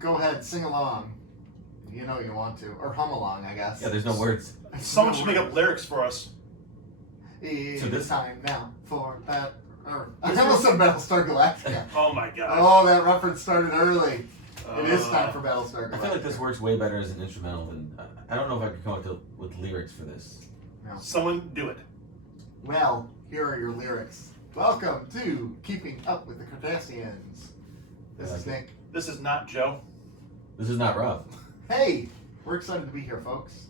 Go ahead, sing along. You know you want to. Or hum along, I guess. Yeah, there's no words. Someone should make up lyrics for us. It's So this time now for that. I almost said Battlestar Galactica. Oh my god. Oh, that reference started early. It is time for Battlestar Galactica. I feel like this works way better as an instrumental than... I don't know if I could come up with lyrics for this. No. Someone do it. Well, here are your lyrics. Welcome to Keeping Up with the Cardassians. This is Nick. This is not Joe. This is not Rob. Hey, we're excited to be here, folks.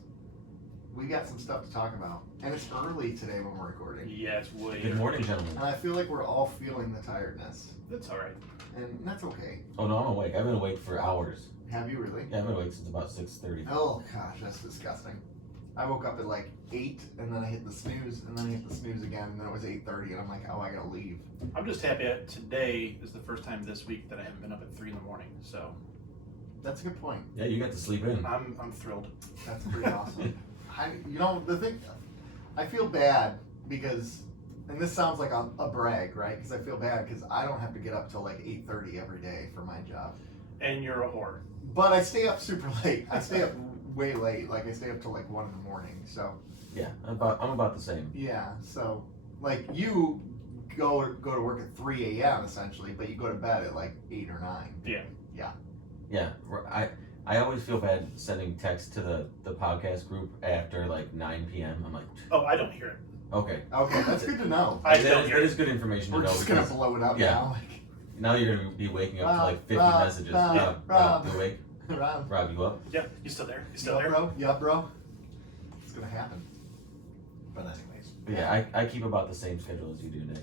We got some stuff to talk about. And it's early today when we're recording. Yeah, it's way. Good morning, gentlemen. And I feel like we're all feeling the tiredness. That's alright. And that's okay. Oh no, I'm awake. I've been awake for hours. Have you really? Yeah, I've been awake since about 6:30. Oh gosh, that's disgusting. I woke up at like 8 and then I hit the snooze and then I hit the snooze again and then it was 8:30 and I'm like, oh, I gotta leave. I'm just happy that today is the first time this week that I haven't been up at 3 in the morning. So That's a good point. Yeah, you got to sleep in. I'm thrilled. That's pretty awesome. The thing, I feel bad because, and this sounds like a brag, right? Because I feel bad because I don't have to get up till like 8:30 every day for my job. And you're a whore. But I stay up super late. I stay up way late. Like I stay up till like 1 in the morning. So Yeah, I'm about the same. yeah. So like you go to work at 3 a.m. essentially, but you go to bed at like 8 or 9. Yeah. Yeah, I always feel bad sending texts to the podcast group after like 9 p.m. I'm like, Oh, I don't hear it. okay. Okay, that's good to know. I That don't is- hear that it. is good information to We're know. just gonna because blow it up yeah. now. now you're gonna be waking up to like 50 Rob, messages. Rob, Rob, you awake? Rob, Rob, you up? Yeah, you still there? You still yeah, there? bro. Yeah, bro. It's gonna happen. But anyways. But yeah, I keep about the same schedule as you do, Nick.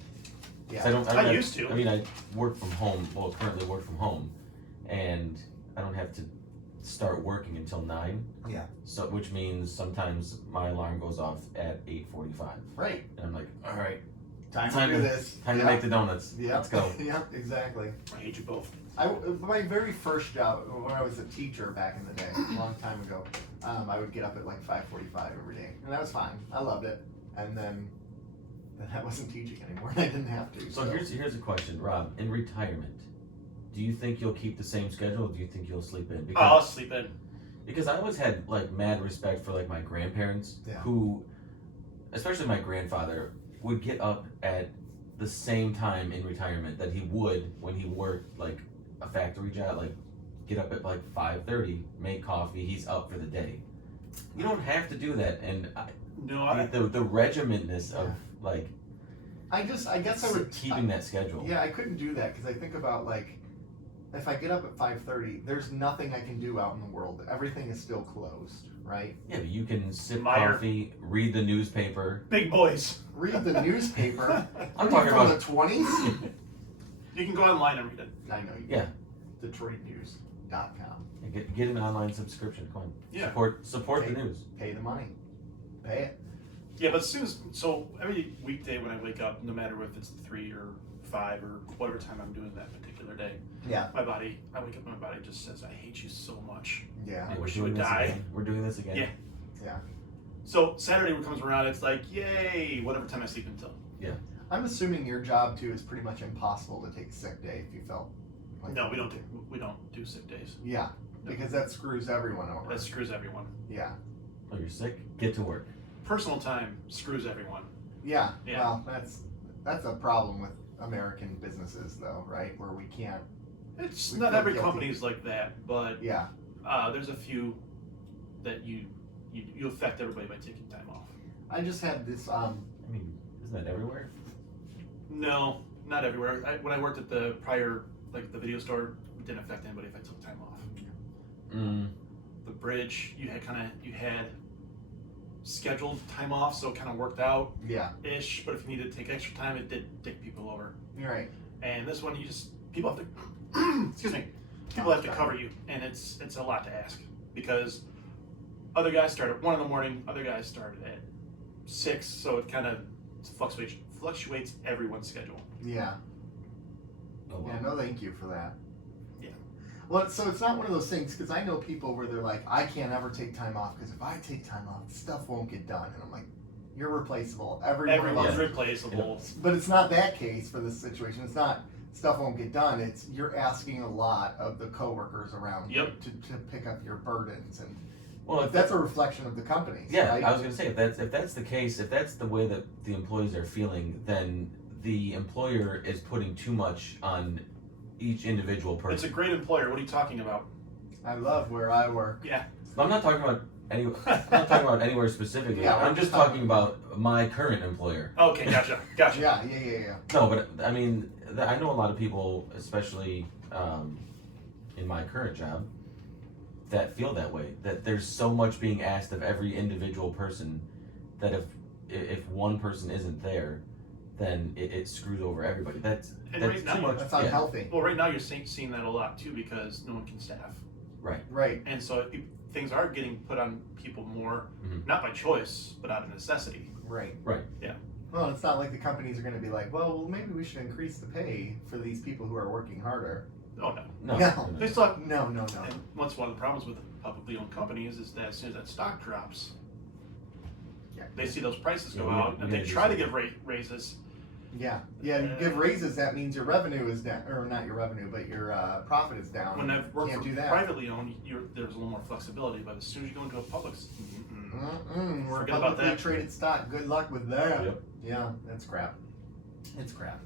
Yeah. 'Cause I don't I have- used to. I mean, I work from home. Well, currently work from home, and I don't have to start working until 9. Yeah. So, which means sometimes my alarm goes off at 8:45, Right. and I'm like, all right, Time Time to do to- this. time to make the donuts. Yeah. Let's go. Yeah, exactly. I hate you both. My very first job, when I was a teacher back in the day, a long time ago, I would get up at like 5:45 every day, and that was fine. I loved it. And then I wasn't teaching anymore. I didn't have to. So here's a question, Rob. In retirement, do you think you'll keep the same schedule, or do you think you'll sleep in? I'll sleep in. Because I always had like mad respect for like my grandparents, Yeah. who, especially my grandfather, would get up at the same time in retirement that he would when he worked like a factory job, like get up at like 5:30, make coffee, he's up for the day. You don't have to do that, and No, the regimentness of like I guess I would keeping that schedule. Yeah, I couldn't do that because I think about like, if I get up at 5:30, there's nothing I can do out in the world. Everything is still closed, right? Yeah, but you can sip Meyer. coffee, read the newspaper. big boys. Read the newspaper. I'm talking from about the 20s. You can go online and read it. I know you. Yeah. DetroitNews.com. Get an online subscription. Come on, Yeah. support the news. Pay the money. Pay it. Yeah, but as soon as every weekday when I wake up, no matter if it's 3 or 5 or whatever time I'm doing that particular day, Yeah. I wake up and my body just says, I hate you so much. Yeah. I We're wish you doing would this die. again. We're doing this again. Yeah. Yeah. So Saturday comes around, it's like, yay, whatever time I sleep until. I'm assuming your job too is pretty much impossible to take a sick day if you felt. Like No, we don't do sick days. Yeah, because that screws everyone over. That screws everyone. Yeah. Oh, you're sick? Get to work. Personal time screws everyone. Yeah. Yeah. Well, that's a problem with American businesses though, right? Where we can't. It's We not feel every guilty. company's like that, but Yeah. there's a few that you affect everybody by taking time off. I just had this. I mean, isn't that everywhere? No, not everywhere. When I worked at the prior, like the video store, it didn't affect anybody if I took time off. The bridge, you had scheduled time off, so it kind of worked out Yeah. ish. But if you needed to take extra time, it did take people over. You're right. And this one, people have to, excuse me, people have to cover you, and it's a lot to ask because other guys start at 1 in the morning, other guys start at 6, so it kind of fluctuates everyone's schedule. Yeah. Oh, wow. Yeah. No, thank you for that. Yeah. Well, so it's not one of those things because I know people where they're like, I can't ever take time off because if I take time off, stuff won't get done, and I'm like, you're replaceable. Everyone's Everyone's replaceable. But it's not that case for this situation. It's not stuff won't get done. It's you're asking a lot of the coworkers around you Yep. to pick up your burdens, and Well, if that's a reflection of the companies. yeah, right? I was gonna say if that's the case, if that's the way that the employees are feeling, then the employer is putting too much on each individual person. It's a great employer. What are you talking about? I love where I work. Yeah. I'm not talking about I'm not talking about anywhere specifically. Yeah, I'm just talking about my current employer. Okay, gotcha. Yeah. No, but I mean, I know a lot of people, especially in my current job, that feel that way. That there's so much being asked of every individual person that if one person isn't there, then it screws over everybody. That's right now, too much. That's yeah. unhealthy. Well, right now you're seeing that a lot too because no one can staff. Right. And so things are getting put on people more, Mhm. not by choice, but out of necessity. Right. Yeah. Well, it's not like the companies are going to be like, well, maybe we should increase the pay for these people who are working harder. Oh no. No. No. They still have, No. and what's one of the problems with publicly owned companies is that as soon as that stock drops, Yeah. they see those prices go Yeah, we- out we and they gotta do try to something. give raises. Yeah. You give raises, that means your revenue is down, or not your revenue, but your profit is down. When I've worked Can't for do that. privately owned, there's a little more flexibility, but as soon as you go into a public, We're Forget about publicly that. traded stock. Good luck with that. Yep. Yeah, that's crap. It's crap.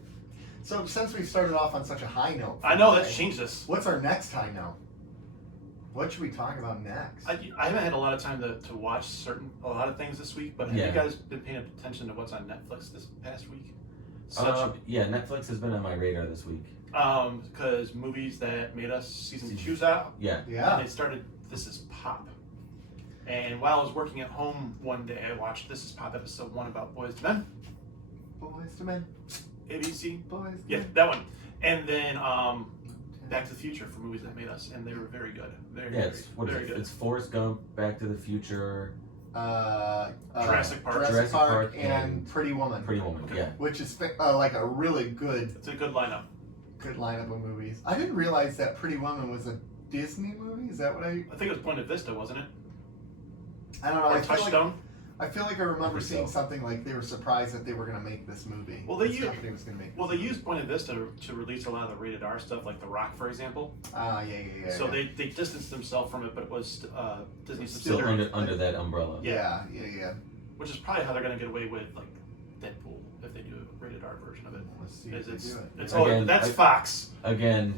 So since we started off on such a high note, I know today, that's changed this. What's our next high note? What should we talk about next? I haven't had a lot of time to watch a lot of things this week, but have Yeah. you guys been paying attention to what's on Netflix this past week? Yeah, Netflix has been on my radar this week. Because Movies That Made Us season 2's out, Yeah. Yeah. and they started This Is Pop. And while I was working at home one day, I watched This Is Pop episode 1 about Boys to Men, Boys to men. ABC. Boys to Yeah, men. that one. And then Back to the Future for Movies That Made Us, and they were very good. Very, Yeah, it's very good. It's Forrest Gump, Back to the Future, Jurassic Park. Jurassic Park, Park, and and Pretty Woman. Pretty Woman. Okay. Yeah. Which is like a really good It's a good lineup. lineup of movies. I didn't realize that Pretty Woman was a Disney movie. Is that what I I think it was Point of Vista, wasn't it? don't know. Or I feel like Touchstone. I remember think seeing so. something like they were surprised that they were going to make this movie. Well, they This u- company was going to make. Well, this they movie. used Point of Vista to release a lot of the rated R stuff, like The Rock, for example. Yeah. So they distanced themselves from it, but it was Disney Still subsidiary, under that umbrella. Yeah. which is probably how they're going to get away with like Deadpool if they do a rated R version of it. Let's see Is if it's they do it. it's Again, that's I- Fox. Again,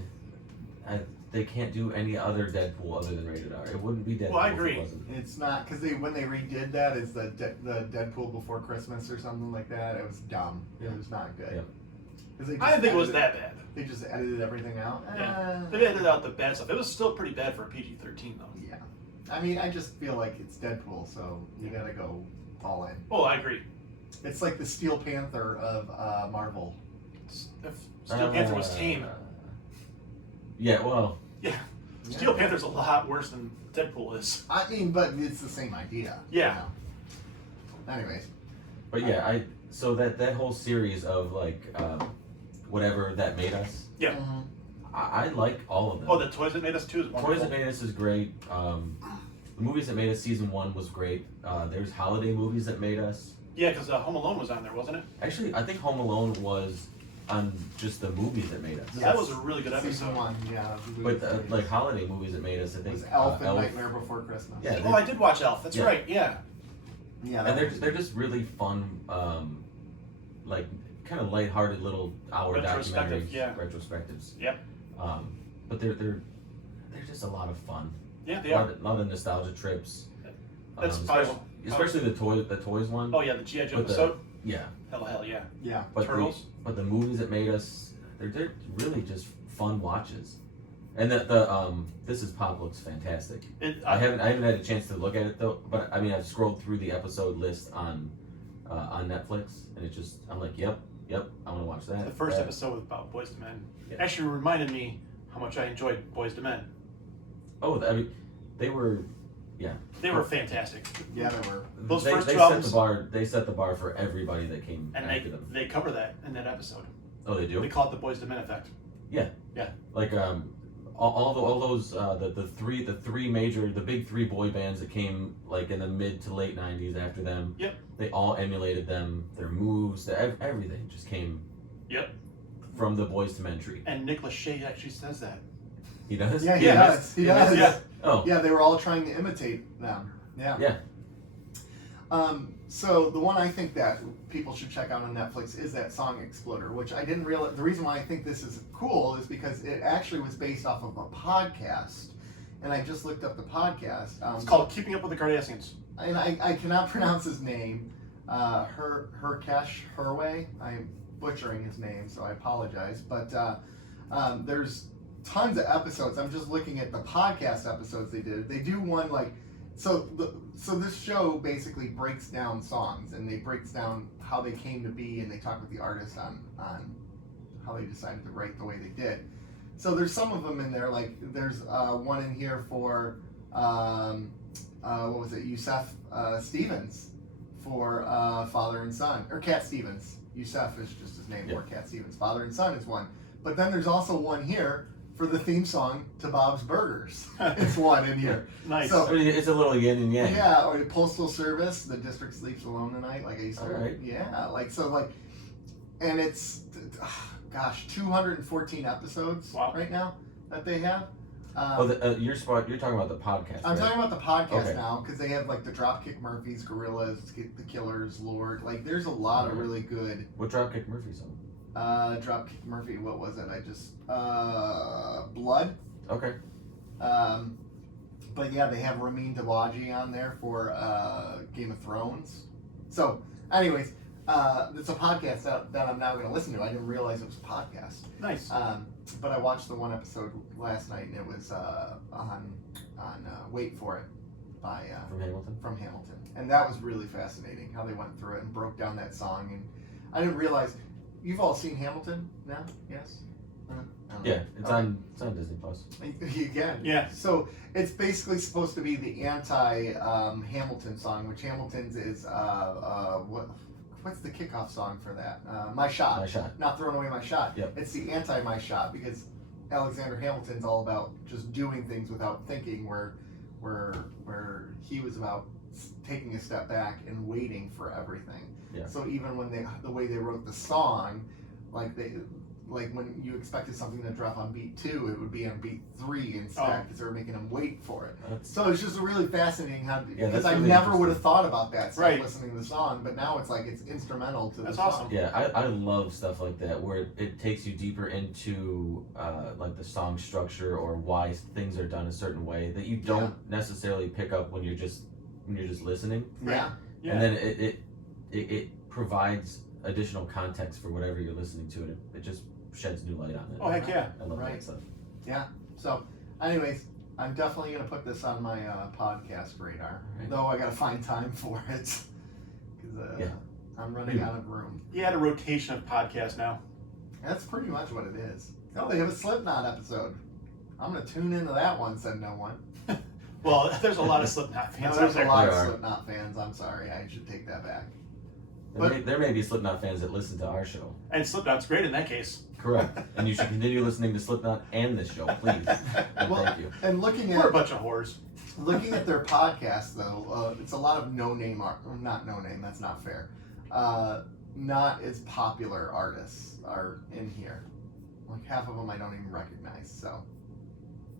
they can't do any other Deadpool other than rated R. It wouldn't be Deadpool. Well, I if it agree. wasn't. It's not because when they redid that is the Deadpool Before Christmas or something like that. It was dumb. Yeah. It was not good. Yeah. 'Cause they I didn't think it was edited- that bad. They just edited everything out. Yeah. They edited out the bad stuff. It was still pretty bad for a PG-13 though. Yeah. I mean, I just feel like it's Deadpool, so you gotta go all in. Oh, I agree. It's like the Steel Panther of Marvel. If Steel Panther was tame. Yeah, well, Yeah. Steel Panther's a lot worse than Deadpool is. I mean, but it's the same idea. Yeah. You know. Anyways. but yeah, so that whole series of like whatever that made us, Yeah. Mhm. I like all of them. Oh, the Toys That Made Us 2 is wonderful. Toys That Made Us is great. The Movies That Made Us season 1 was great. There's holiday movies that made us. Yeah, because Home Alone was on there, wasn't it? Actually, I think Home Alone was on just the movies that made us. Yeah. That was a really good Season episode. 1, yeah. But like holiday movies that made us, I it think was Elf and Nightmare Before Christmas. Yeah. Oh, I did watch Elf. That's Yeah. right. Yeah. Yeah. and that they're just really fun, like kind of lighthearted little hour Retrospective, documentaries, yeah. retrospectives. Yep. But they're just a lot of fun. Yeah, they A are. lot of nostalgia trips. That's especially the toys one. Oh yeah, the G.I. Joe With the- episode. Yeah, Hell yeah. Yeah. but Turtles. but the movies that made us, they're really just fun watches. And the This Is Pop looks fantastic. I haven't had a chance to look at it though, but I mean I've scrolled through the episode list on Netflix, and it just I'm like, yep, I want to watch that. The first that. episode was about Boys to Men. Yeah. Actually reminded me how much I enjoyed Boys to Men. Oh, I mean, they were, They were fantastic. Yeah, they were. Those they, first they two set albums- the bar. They set the bar for everybody that came And after them. they cover that in that episode. Oh, they do. They call it the Boys to Men effect. Like all those the big three boy bands that came like in the mid to late '90s after them. Yep. They all emulated them. Their moves, everything just came. Yep. from the Boyz II Men tree. And Nick Lachey actually says that. He does? Yeah, he does. He does. Yeah. Oh. Yeah, they were all trying to imitate them. Yeah. Yeah. So the one I think that people should check out on Netflix is that Song Exploder, which I didn't realize. The reason why I think this is cool is because it actually was based off of a podcast, and I just looked up the podcast. It's called Keeping Up with the Cardassians. And I cannot pronounce his name. Herkesh Herway. I'm butchering his name, so I apologize. But there's tons of episodes. I'm just looking at the podcast episodes they did. They do one like so this show basically breaks down songs, and they breaks down how they came to be, and they talk with the artist on how they decided to write the way they did. So there's some of them in there, like there's one in here for what was it, Yusef Stevens for Father and Son, or Cat Stevens. Yusef is just his name, or Cat Stevens. Father and Son is one. But then there's also one here for the theme song to Bob's Burgers. It's one in here. Nice. So, I mean, it's a little yin and yang. yeah, or the Postal Service, the district sleeps alone tonight, like I used to. Alright. Yeah, like so, like, and it's, gosh, 214 episodes right now that they have. You're talking about the podcast. I'm right? talking about the podcast Okay. now because they have like the Dropkick Murphys, Gorillas, the Killers, Lord. Like, there's a lot of really good. What Dropkick Murphys on? Dropkick Murphy. What was it? I just Blood. Okay. But yeah, they have Ramin Djawadi on there for Game of Thrones. So, anyways, it's a podcast that I'm now going to listen to. I didn't realize it was a podcast. Nice. But I watched the one episode last night, and it was on Wait For It by From Hamilton. and that was really fascinating how they went through it and broke down that song. And I didn't realize you've all seen Hamilton now, yes? Yeah, it's on Disney Plus. Again, Yeah. So it's basically supposed to be the anti Hamilton song, which Hamilton's is what's the kickoff song for that? My Shot. My Shot. Not throwing away my shot. Yep. It's the anti My Shot because Alexander Hamilton's all about just doing things without thinking, where he was about taking a step back and waiting for everything. Yeah. So even when the way they wrote the song, like when you expected something to drop on beat 2, it would be on beat 3 instead because they were making them wait for it. So it's just really fascinating how, because I really never would have thought about that stuff Right. listening to the song, but now it's like it's instrumental to That's the song. awesome. Yeah, I love stuff like that where it takes you deeper into like the song structure or why things are done a certain way that you don't necessarily pick up when you're just listening. Yeah. Yeah. And then it provides additional context for whatever you're listening to, and it just sheds new light on it. Oh, heck yeah. I love Right. that stuff. Yeah. So, anyways, I'm definitely gonna put this on my podcast radar. Right. Though I gotta find time for it because I'm running out of room. You had a rotation of podcasts now. That's pretty much what it is. Oh, they have a Slipknot episode. I'm gonna tune into that one. Said no one. Well, there's a lot of Slipknot No, fans out there's a there. lot of There are. Slipknot fans. I'm sorry. I should take that back. There may be Slipknot fans that listen to our show. And Slipknot's great in that case. Correct. And you should continue listening to Slipknot and this show, please. And Well, thank you. And looking We're a at bunch of whores. their podcast though, it's a lot of no name not no name. That's not fair. Not as popular artists are in here. Like half of them I don't even recognize. So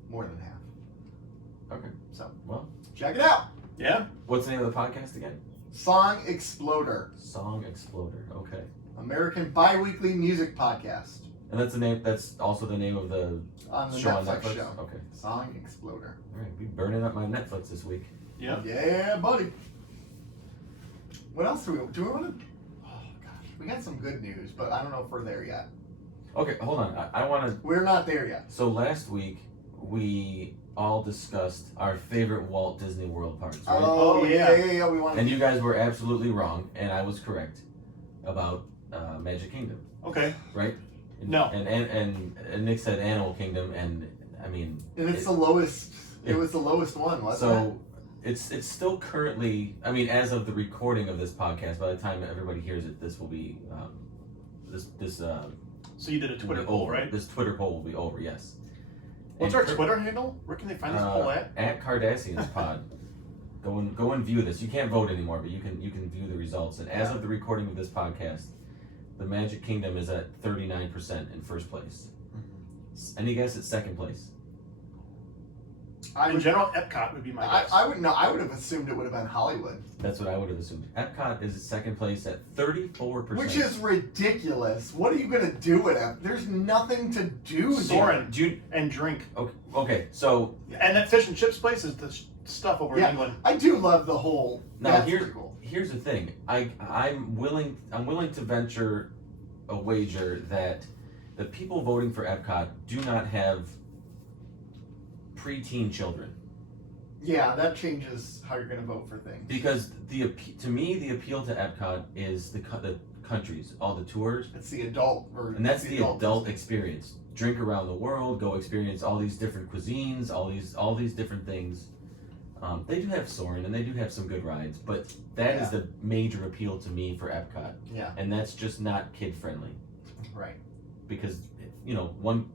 more than half. Okay. So Well, check it out. Yeah. what's the name of the podcast again? Song Exploder, Song Exploder. Okay. American bi-weekly music podcast And that's the name. That's also the name of the on the show on Netflix Netflix. show. Okay. Song Exploder. All right. We burning up my Netflix this week. Yep. Yeah, buddy. What else do we want to? Oh gosh, we got some good news, but I don't know if we're there yet. Okay. Hold on. I want to. We're not there yet. So last week we all discussed our favorite Walt Disney World parks, right? Oh, yeah. We want. And you guys were absolutely wrong, and I was correct about Magic Kingdom, Okay. right? No. And Nick said Animal Kingdom, and I mean. And it's the lowest. It was the lowest one, wasn't it? So it's still currently. I mean, as of the recording of this podcast, by the time everybody hears it, this will be So you did a Twitter will be poll, over. right? This Twitter poll will be over. Yes. What's And our Twitter handle? Where can they find this poll at? At Cardassians Pod. Go and view this. You can't vote anymore, but you can view the results. And as of the recording of this podcast, the Magic Kingdom is at 39% in first place. Any guess at second place? In general, Epcot would be my guess. I would have assumed it would have been Hollywood. That's what I would have assumed. Epcot is second place at 34%. Which is ridiculous. What are you going to do with it? There's nothing to do there. Soarin' and drink. Okay, so... And that fish and chips place is the stuff over in England. I do love the whole... Now, that's pretty cool. Here's the thing. I'm willing to venture a wager that the people voting for Epcot do not have preteen children. Yeah, that changes how you're going to vote for things. Because to me, the appeal to Epcot is the countries, all the tours. It's the adult version. And that's the adult experience. Drink around the world, go experience all these different cuisines, all these different things. They do have Soarin' and they do have some good rides, but that is the major appeal to me for Epcot. Yeah. And that's just not kid friendly. Right. Because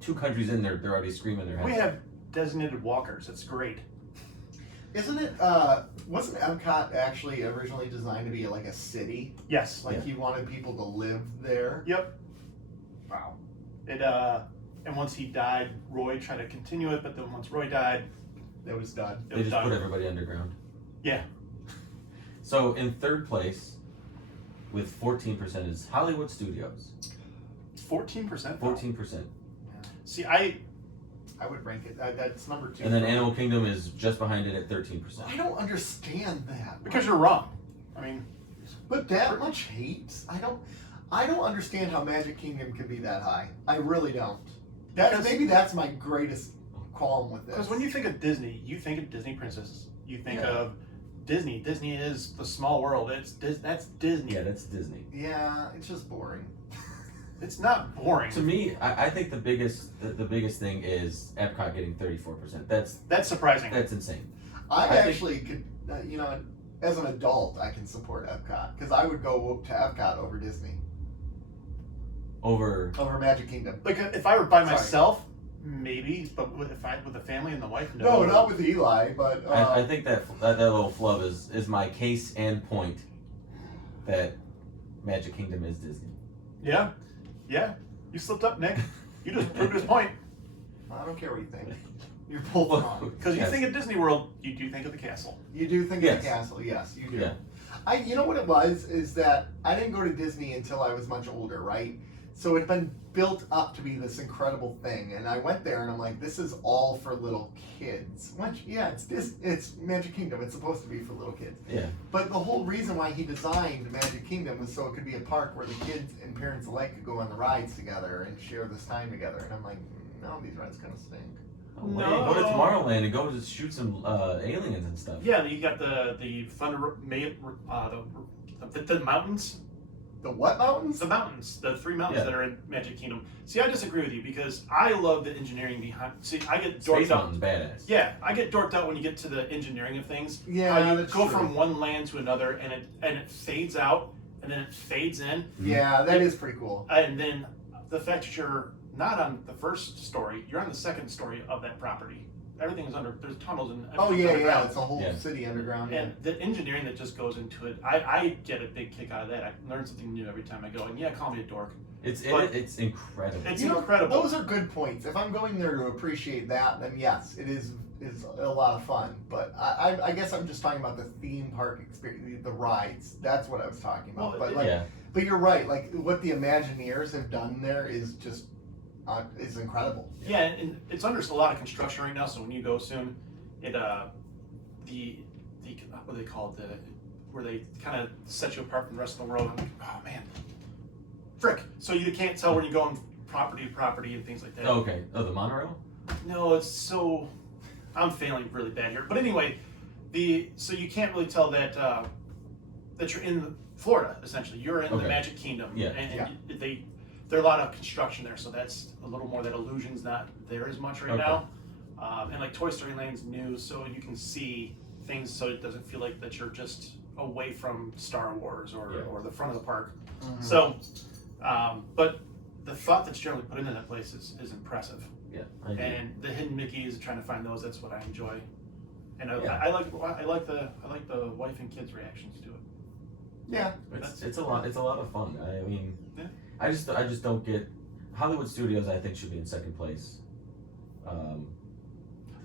two countries in there, they're already screaming their heads. We have designated walkers. It's great. Isn't it, wasn't Epcot actually originally designed to be like a city? Yes. Like he wanted people to live there? Yep. Wow. And once he died, Roy tried to continue it, but then once Roy died, it was done. They just put everybody underground. Yeah. So in third place, with 14%, is Hollywood Studios. 14%? 14%. See, I would rank it. That's number 2. And then Animal Kingdom is just behind it at 13%. I don't understand that. Because you're wrong. I mean, but that much hate? I don't understand how Magic Kingdom could be that high. I really don't. Maybe that's my greatest qualm with this. Because when you think of Disney, you think of Disney princesses. You think of Disney. Disney is the small world. That's Disney. Yeah, that's Disney. Yeah, it's just boring. It's not boring. To me, I think the biggest thing is Epcot getting 34%. That's surprising. That's insane. I actually could, as an adult, I can support Epcot because I would go to Epcot over Disney. Over Magic Kingdom. Like if I were by myself, maybe, but with the family and the wife, no. No, not with Eli, but I think that little flub is my case and point that Magic Kingdom is Disney. Yeah. Yeah, you slipped up, Nick. You just proved his point. I don't care what you think. You're both wrong. Because you think of Disney World, you do think of the castle. You do think of the castle, yes, you do. Yeah. You know what it was, is that I didn't go to Disney until I was much older, right? So it had been built up to be this incredible thing, and I went there and I'm like, this is all for little kids. Which, yeah, it's Magic Kingdom. It's supposed to be for little kids. Yeah. But the whole reason why he designed Magic Kingdom was so it could be a park where the kids and parents alike could go on the rides together and share this time together. And I'm like, no, these rides kind of stink. Oh, wait, go to Tomorrowland and go to shoot some aliens and stuff. Yeah, you got the mountains. The what mountains? The mountains, the 3 mountains that are in Magic Kingdom. See, I disagree with you because I love the engineering behind. See, I get dorked Space out. Mountain's badass. Yeah, I get dorked out when you get to the engineering of things. Yeah, how you that's go true. from one land to another, and it fades out, and then it fades in. Yeah, that is pretty cool. And then the fact that you're not on the first story, you're on the second story of that property. Everything is there's tunnels and Oh everything's yeah, underground. it's a whole city underground. And the engineering that just goes into it, I get a big kick out of that. I learn something new every time I go. And yeah, call me a dork. It's incredible. It's incredible. Those are good points. If I'm going there to appreciate that, then yes, it is a lot of fun. But I guess I'm just talking about the theme park experience, the rides. That's what I was talking about. Well, but you're right. Like what the Imagineers have done there is just is incredible. Yeah, and it's under a lot of construction right now. So when you go soon, it the what do they call it? Where they kind of set you apart from the rest of the world. I'm like, oh man, frick! So you can't tell when you're going property to property and things like that. Oh, okay. Oh, the monorail? No, it's so. I'm failing really bad here. But anyway, so you can't really tell that that you're in Florida. Essentially, you're in the Magic Kingdom. Yeah. And there's a lot of construction there, so that's a little more. That illusion's not there as much right now. And like Toy Story Land's new, so you can see things, so it doesn't feel like that you're just away from Star Wars or the front of the park. Mm-hmm. So, but the thought that's generally put into that place is impressive. Yeah. I do. And the hidden Mickeys, trying to find those, that's what I enjoy. And I like the wife and kids reactions to it. Yeah, It's a lot of fun. I mean, I just don't get Hollywood studios. I think should be in second place. A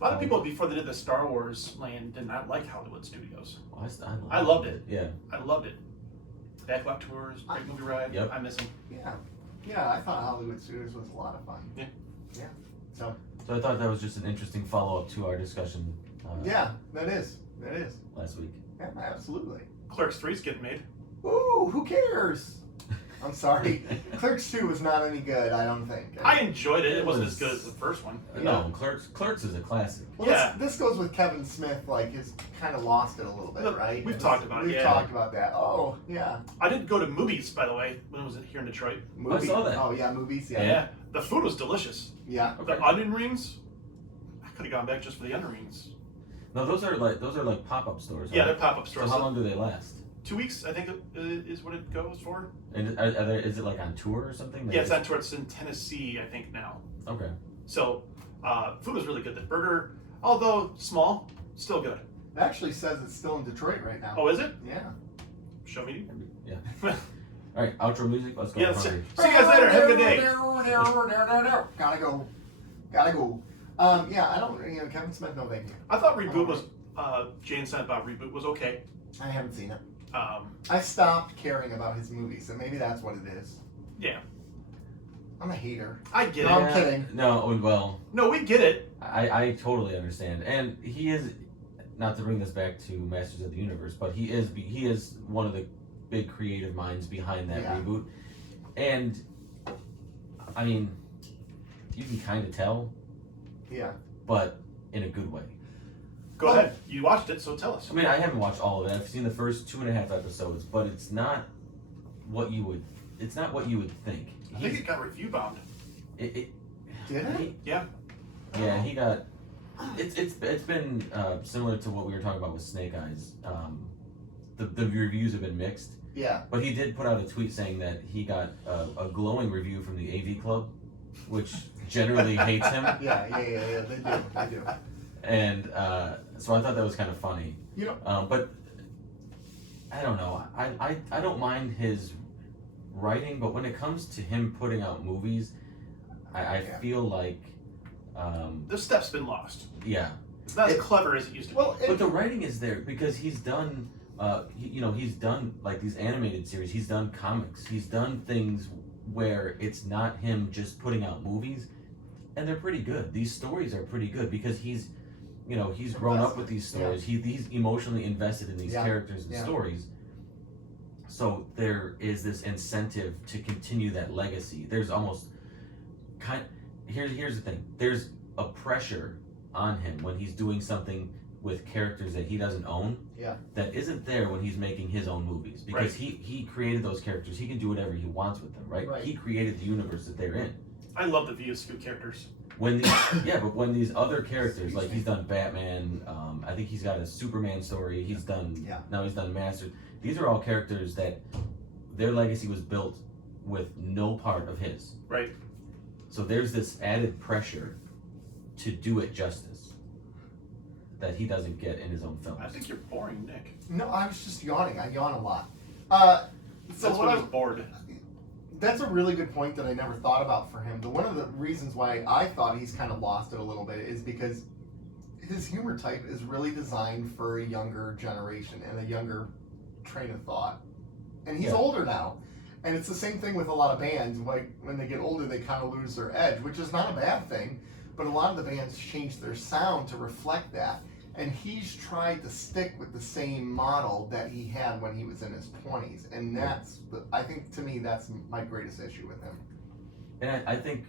lot of people before they did the Star Wars land did not like Hollywood studios. Well, I loved it. Yeah. I loved it. Backlot tours, great movie ride. Yep. I miss them. Yeah, I thought Hollywood Studios was a lot of fun. Yeah. So I thought that was just an interesting follow up to our discussion. yeah, that is Last week. Yeah, absolutely. Clerks 3's getting made. Ooh, who cares? I'm sorry. Clerks 2 was not any good, I don't think. I enjoyed it. It wasn't as good as the first one. No, Clerks is a classic. Well, Yeah. this goes with Kevin Smith, like, has kind of lost it a little bit, Look, right? we've talked about it, We've yeah. talked about that. Oh, yeah. I did go to movies, by the way, when I was here in Detroit. Movie. saw that. Oh, yeah, movies, Yeah. yeah. The food was delicious. Yeah. The onion rings, I could have gone back just for the onion rings. No, those are like pop up stores. Yeah, right? they're pop-up So stores. how long do they last? 2 weeks, I think, is what it goes for. And is it like on tour or something? Yeah, it's on tour. It's in Tennessee, I think, now. Okay. So, food was really good. The burger, although small, still good. It actually says it's still in Detroit right now. Oh, is it? Yeah. Show me. Yeah. All right, outro music. Let's go. Yeah, see you guys later. Have a good day. Gotta go. Yeah, I don't, Kevin Smith, no thank you. I thought Reboot was, Jane said about Reboot was okay. I haven't seen it. Um, I stopped caring about his movies, so maybe that's what it is. yeah, I'm a hater. I get No, it. I'm kidding. No, well, No, we get it. I totally understand, and he is, not to bring this back to Masters of the Universe, but he is one of the big creative minds behind that Yeah. reboot, and I mean, you can kind of tell, Yeah. but in a good way. Go ahead. You watched it, so tell us. I mean, I haven't watched all of it. I've seen the first 2.5 episodes, but it's not what you would think. I think it got review bombed. It Did it? Yeah. Yeah, he got. It's been similar to what we were talking about with Snake Eyes. The reviews have been mixed, Yeah. but he did put out a tweet saying that he got a glowing review from the AV Club, which generally hates him. Yeah. They do. And so I thought that was kind of funny. You know. But I don't know. I don't mind his writing, but when it comes to him putting out movies, I Yeah. feel like The step's been lost. yeah. It's not as clever as it used to be. Well, But the writing is there because he's done, he's done like these animated series. He's done comics. He's done things where it's not him just putting out movies, and they're pretty good. These stories are pretty good because he's grown up with these stories. He's emotionally invested in these Yeah. characters and Yeah. stories. So there is this incentive to continue that legacy. There's almost here's the thing. There's a pressure on him when he's doing something with characters that he doesn't own. Yeah. That isn't there when he's making his own movies because Right. he created those characters. He can do whatever he wants with them, right? Right. He created the universe that they're in. I love the VSQ characters. When these, but when these other characters, like he's done Batman, I think he's got a Superman story. He's done now he's done Masters. These are all characters that their legacy was built with no part of his. Right. So there's this added pressure to do it justice that he doesn't get in his own films. I think you're boring, Nick. No, I was just yawning. I yawn a lot. So That's what when he's bored. That's a really good point that I never thought about for him. But one of the reasons why I thought he's kind of lost it a little bit is because his humor type is really designed for a younger generation and a younger train of thought. And he's older now. And it's the same thing with a lot of bands. Like when they get older, they kind of lose their edge, which is not a bad thing. But a lot of the bands change their sound to reflect that. And he's tried to stick with the same model that he had when he was in his 20s. And I think to me, that's my greatest issue with him. And I think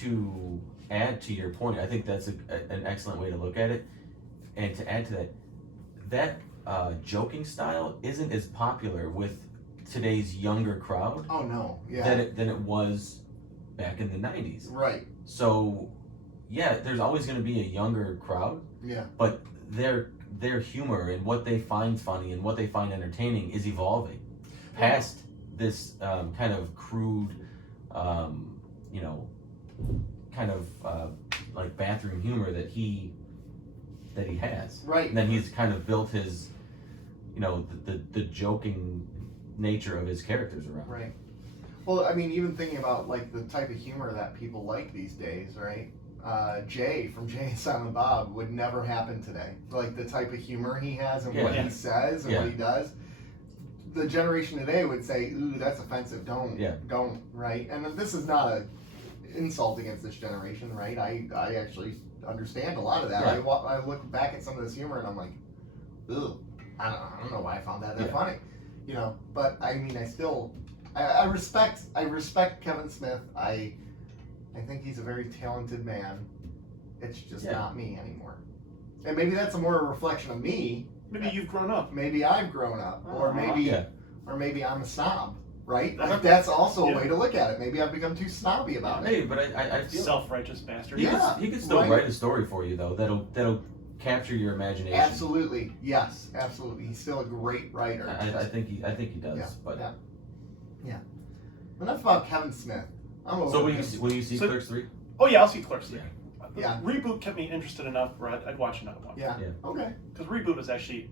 to add to your point, I think that's an excellent way to look at it. And to add to that joking style isn't as popular with today's younger crowd. Oh no, yeah. Than it was back in the 90s. Right. So, yeah, there's always going to be a younger crowd. Yeah. But their humor and what they find funny and what they find entertaining is evolving past this kind of crude, kind of like bathroom humor that he has. Right. And then he's kind of built his, the joking nature of his characters around. Right. Well, I mean, even thinking about like the type of humor that people like these days, right? Jay from Jay and Silent Bob would never happen today. Like the type of humor he has and what he says and what he does. The generation today would say, "Ooh, that's offensive. Don't, right?" And this is not a insult against this generation, right? I actually understand a lot of that. Yeah. I look back at some of this humor and I'm like, "Ooh, I don't know why I found that funny," you know. But I mean, I respect Kevin Smith. I think he's a very talented man. It's just not me anymore. And maybe that's more a reflection of me. Maybe you've grown up. Maybe I've grown up, or maybe I'm a snob, right? Like that's also a way to look at it. Maybe I've become too snobby about it. Maybe, but I feel self-righteous bastard. He could still write a story for you though. That'll capture your imagination. Absolutely, yes, absolutely. He's still a great writer. I think he does. Yeah. Enough about Kevin Smith. So will you see Clerks 3? Oh yeah, I'll see Clerks 3. Yeah. Reboot kept me interested enough where I'd watch another one. Yeah. Okay. Because Reboot it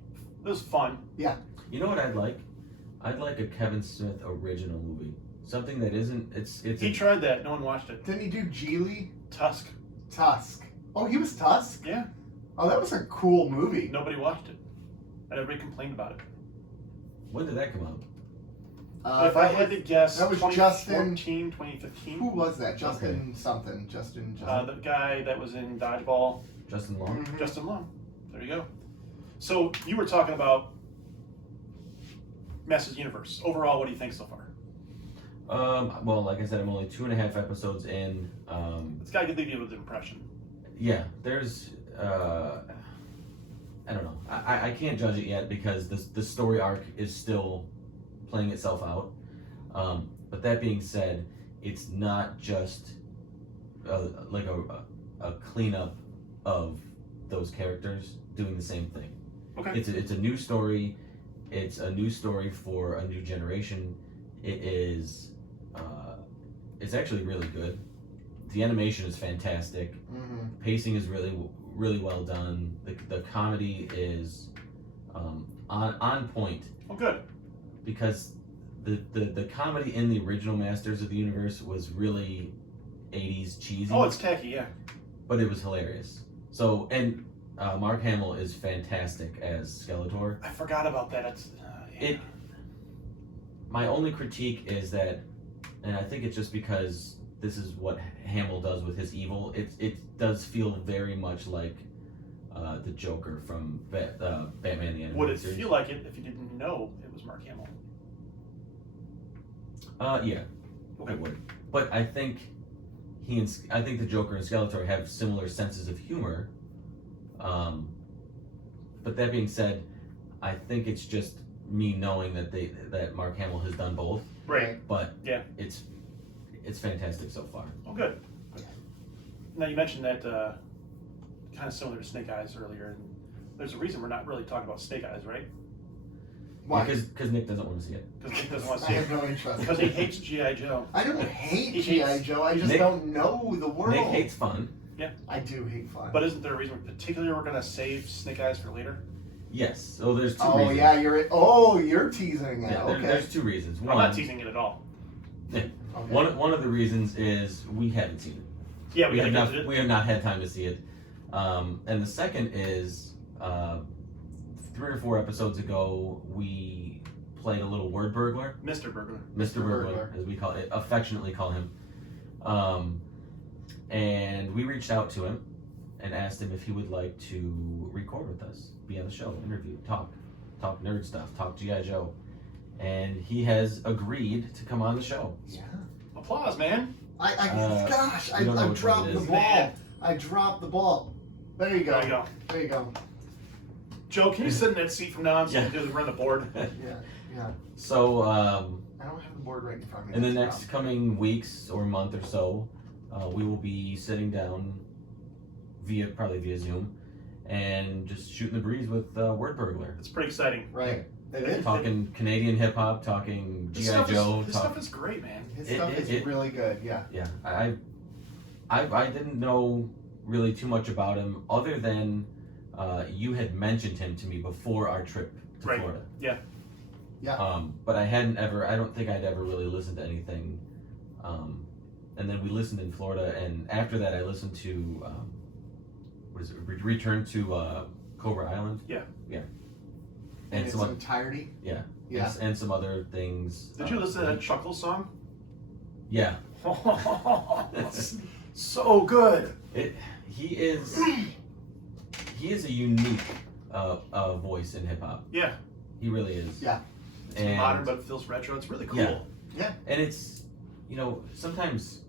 was fun. Yeah. You know what I'd like? I'd like a Kevin Smith original movie. Something that isn't. He tried that. No one watched it. Didn't he do Geely? Tusk. Oh, he was Tusk? Yeah. Oh, that was a cool movie. Nobody watched it. And everybody complained about it. When did that come out? If I had to guess, that was 2014, 2015. Who was that? Justin something. Justin. The guy that was in Dodgeball. Justin Long. Mm-hmm. Justin Long. There you go. So you were talking about Masters Universe. Overall, what do you think so far? Well, like I said, I'm only 2.5 episodes in. It's got to give you an impression. Yeah, there's. I don't know. I can't judge it yet because the story arc is still playing itself out. But that being said, it's not just like a cleanup of those characters doing the same thing. Okay. It's a new story. It's a new story for a new generation. It is. It's actually really good. The animation is fantastic. Mm-hmm. Pacing is really well done. The comedy is on point. Oh, good. Because the comedy in the original Masters of the Universe was really 80s cheesy. Oh, it's tacky, yeah. But it was hilarious. So, and Mark Hamill is fantastic as Skeletor. I forgot about that. My only critique is that, and I think it's just because this is what Hamill does with his evil, it does feel very much like the Joker from Batman the Animated Would it Series. feel like it if you didn't know it was Mark Hamill? Yeah, Okay. it would. But I think I think the Joker and Skeletor have similar senses of humor. But that being said, I think it's just me knowing that Mark Hamill has done both. Right. But yeah, it's fantastic so far. Oh, good. Now you mentioned that kind of similar to Snake Eyes earlier. And there's a reason we're not really talking about Snake Eyes, right? Why? Because Nick doesn't want to see it. Because Nick doesn't want to see I it. have no interest. Because he hates G.I. Joe. I don't hate He G.I. hates- Joe. I just don't know the world. Nick hates fun. Yeah. I do hate fun. But isn't there a reason particularly we're going to save Snake Eyes for later? Yes. So there's two oh reasons. yeah, you're teasing it. Yeah, Okay. there's two reasons. I'm not teasing it at all. Yeah. Okay. One of the reasons is we haven't seen it. Yeah, We have not not had time to see it. And the second is 3 or 4 episodes ago we played a little word burglar. Mr. Burglar. Mr. Burglar, as we affectionately call him. And we reached out to him and asked him if he would like to record with us, be on the show, interview, talk nerd stuff, talk G.I. Joe. And he has agreed to come on the show. Yeah. Applause, man. I don't know which dropped one it the is. ball. Man. I dropped the ball. There you go. There you go. There you go. Joe, can you sit in that seat from now on so Yeah. you can run the board? Yeah. So, I don't have the board right in front of me. in the That's next coming weeks or month or so, we will be sitting down probably via Zoom and just shooting the breeze with Word Burglar. It's pretty exciting. right. It is. Talking Canadian hip hop, talking G.I. Joe. This stuff is great, man. His stuff is really good. Yeah. Yeah, I didn't know really too much about him other than you had mentioned him to me before our trip to Right. Florida. Yeah. Yeah. But I don't think I'd ever really listened to anything. And then we listened in Florida, and after that I listened to, Return to Cobra Island? In And its some entirety. Yeah. Yeah. And some other things. Did you listen to that Chuckle song? Yeah. It's so good. He is a unique voice in hip hop. Yeah. He really is. Yeah. It's And- modern, but it feels retro. It's really cool. Yeah. And it's, sometimes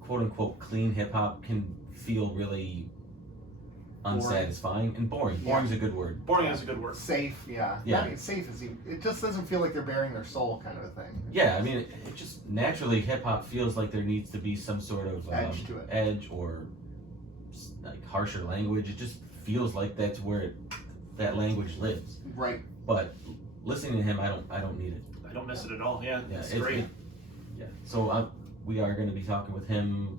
quote unquote clean hip hop can feel really unsatisfying and boring. Yeah. Boring's a good word. Boring is a good word. Safe, yeah. Yeah. Not even safe is it just doesn't feel like they're bearing their soul, kind of a thing. Yeah, I mean, it just naturally hip hop feels like there needs to be some sort of Edge to it. edge or like harsher language. It just feels like that's where that language lives. Right. But listening to him, I don't need it. I don't miss it at all. Yeah, Yeah, it's great. Yeah. So we are going to be talking with him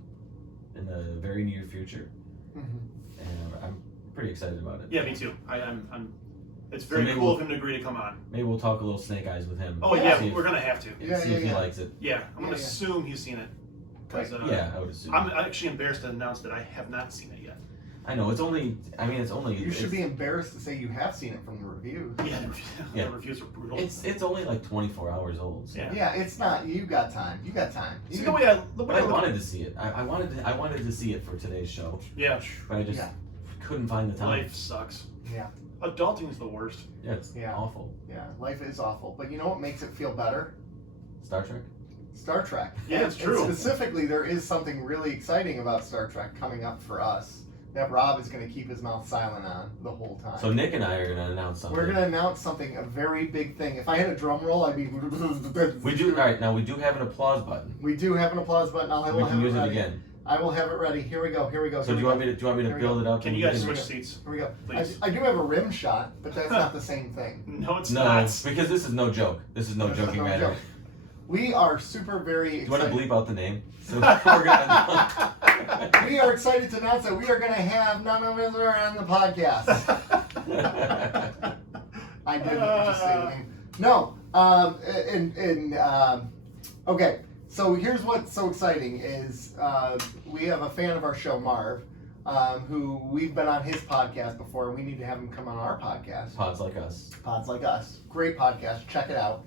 in the very near future, Mm-hmm. and I'm pretty excited about it. Yeah, me too. I'm. It's very maybe cool we'll- of him to agree to come on. Maybe we'll talk a little Snake Eyes with him. Oh Yeah. yeah, See if- we're gonna have to. Yeah, see if he yeah. likes it. Yeah, I'm gonna Yeah. assume he's seen it. 'Cause, Yeah, I would assume. I'm actually embarrassed to announce that I have not seen it yet. I know it's only. You should be embarrassed to say you have seen it from the reviews. Yeah, Yeah. the reviews are brutal. It's only like 24 hours old. So. Yeah. Yeah, it's not. You got time. You got time. You See, can- the way I But I wanted to see it. I wanted to see it for today's show, Yeah, but I just Yeah. couldn't find the time. life sucks. Yeah. Adulting is the worst. Yeah, it's Yeah. awful. Yeah, life is awful. But you know what makes it feel better? Star Trek. Star Trek. Yeah, it's And true. specifically, there is something really exciting about Star Trek coming up for us that Rob is going to keep his mouth silent on the whole time. So Nick and I are gonna announce something. We're going to announce something, a very big thing. If I had a drum roll, I'd be. We do. All right, now we do have an applause button. We do have an applause button. I will We have can use it ready. again. I will have it ready. Here we go. Here we go. So Here do you we want me to Here we build it up? Can and you guys can- switch seats? Here we go. Please. I do have a rim shot, but that's not the same thing. No, it's No, not. because this is no joke. This is no This is joking no matter. joke. We are super very Do you want to excited. bleep out the name? So we're gonna. We are excited to announce that we are going to have none of us on the podcast. I didn't just say the name. No. Okay. So here's what's so exciting is we have a fan of our show, Marv, who we've been on his podcast before. We need to have him come on our podcast. Pods like us. Pods Like Us. Great podcast. Check it out.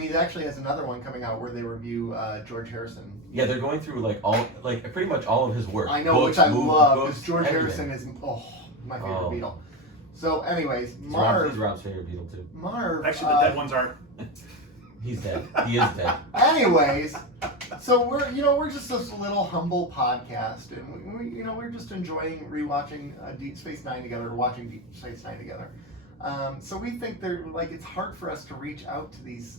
He actually has another one coming out where they review George Harrison. Yeah, they're going through pretty much all of his work. I know, Books, which I movies, love, books, because George everything. Harrison is my favorite Oh. Beatle. So, anyways, He's Marv. Rob's favorite Beatle too. Marv. Actually, the dead ones are. He's dead. He is dead. Anyways, so we're just this little humble podcast, and we're just enjoying rewatching Deep Space Nine together, or watching Deep Space Nine together. So we think it's hard for us to reach out to these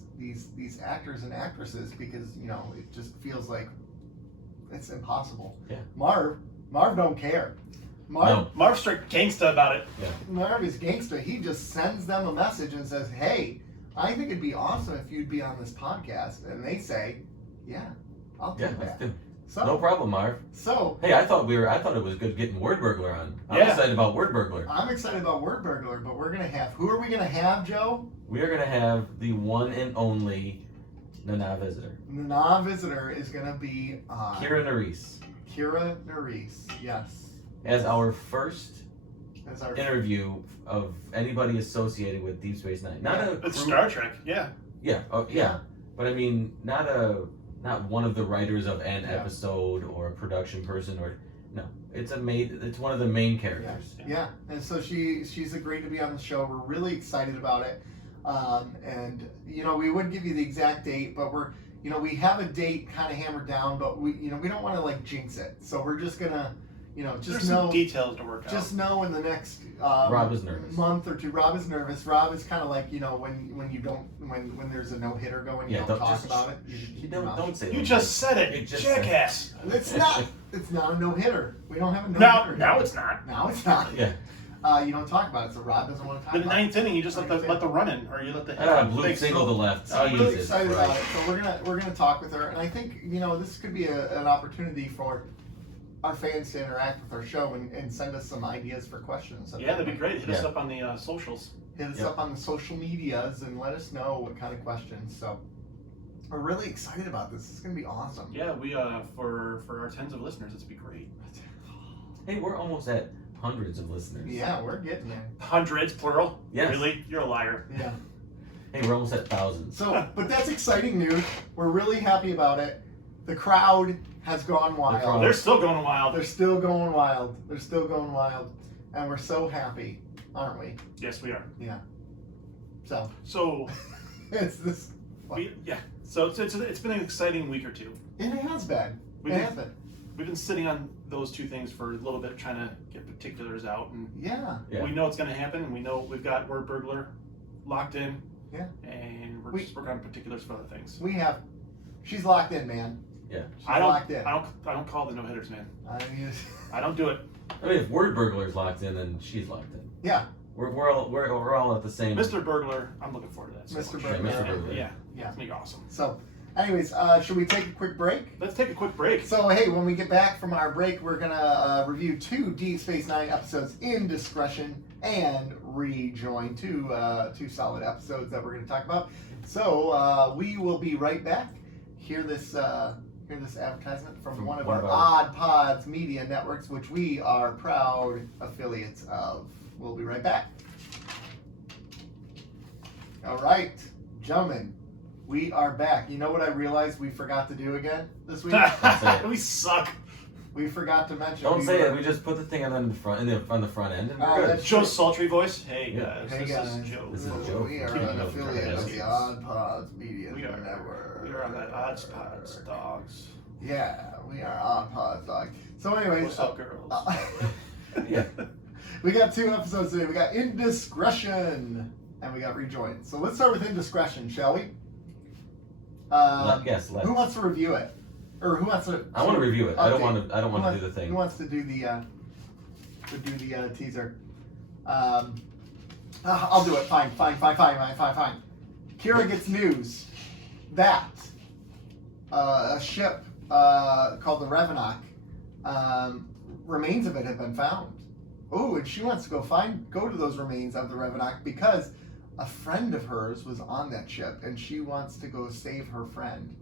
actors and actresses because it just feels like it's impossible. Yeah. Marv don't care. No. Marv straight gangsta about it. Marv is gangster. He just sends them a message and says, "Hey, I think it'd be awesome if you'd be on this podcast." And they say, "Yeah, I'll Yeah, take let's that." do. So, No problem, Marv. so Hey, I thought it was good getting Word Burglar on. I'm Yeah. excited about Word Burglar. I'm excited about Word Burglar, but who are we gonna have, Joe? We are gonna have the one and only Nana Visitor, The non-visitor is gonna be Kira Nerys, Kira Nerys. Yes, as our first as our interview of anybody associated with Deep Space Nine. Not a It's crew- Star Trek. Yeah. Yeah, yeah. But I mean, not one of the writers of an Yeah. episode or a production person it's one of the main characters. Yeah, and so she's agreed to be on the show. We're really excited about it, and we would give you the exact date, but we have a date kind of hammered down, but we don't want to jinx it. So we're just gonna There's just some know details to work out. just know in the next Rob is nervous. month or two. Rob is nervous. Rob is kind of like when there's a no hitter going, you Yeah, don't don't- talk just- about it. You keep your Don't mouth. say You that. just said it, You just jackass. It's not. It's not a no hitter. We don't have a no hitter. Now it's not. Now it's not. Yeah. You don't talk about it, so Rob doesn't want to talk The about it. ninth inning, you just let the run in, or you let the Blue Thanks. single to left. I'm really Jesus excited about Christ. it. So we're gonna talk with her, and I think this could be an opportunity for our fans to interact with our show and send us some ideas for questions. Yeah, that'd be great. Hit us Yeah. up on the socials. Hit us Yep. up on the social medias and let us know what kind of questions. So we're really excited about this. It's going to be awesome. Yeah, we for our tens of listeners, it's be great. Hey, we're almost at hundreds of listeners. Yeah, we're getting there. Hundreds, plural. Yes. Really? You're a liar. Yeah. Hey, we're almost at thousands. So, but that's exciting news. We're really happy about it. The crowd has gone wild. They're still going wild. They're still going wild. They're still going wild. And we're so happy, aren't we? Yes, we are. Yeah. So, So, it's this. So it's been an exciting week or two. It has been. We've It been- has been. We've been sitting on those two things for a little bit, trying to get particulars out, and Yeah. Yeah. we know it's going to happen, and we know we've got word burglar locked in. Yeah. And we're We- just working on particulars for other things. We have. She's locked in, man. Yeah. She's I locked in. don't call the no hitters, man. I mean, I don't do it. I mean, if word burglar's locked in, then she's locked in. yeah. We're all at the same. Mr. Burglar, I'm looking forward to that. so Mr. much. Burglar. Mr. Burglar. Yeah. Yeah. It's gonna be awesome. So, anyways, should we take a quick break? Let's take a quick break. So, hey, when we get back from our break, we're going to review 2 DS9 episodes, Indiscretion and Rejoined. Two solid episodes that we're going to talk about. So, we will be right back. Hear this advertisement from one of our Odd Pods media networks, which we are proud affiliates of. We'll be right back. All right, gentlemen. We are back. You know what I realized we forgot to do again this week? We suck. We forgot to mention. Don't say it. We just put the thing on the front, on the front end, and Oh, we're good. that's Joe's sultry voice. Hey Yeah. guys, Hey this guys, is Joe. This is Joe. We are Keeping an up affiliate of the Cardassians. Odd Pods Media We are. Network. We are on that Odds Pods, dogs. Yeah, we are Odd Pods, dog. So, anyways, What's up, girls? Yeah. we got 2 episodes today. We got Indiscretion and we got Rejoined. So let's start with Indiscretion, shall we? Yes. Let's. Who wants to review it? Or who wants to? I want to review it. I don't Okay. want to. I don't want to do the Who thing. wants to do the teaser? I'll do it. Fine. Kira gets news that a ship called the Revenok, remains of it have been found. Oh, and she wants to go to those remains of the Revenok because a friend of hers was on that ship, and she wants to go save her friend.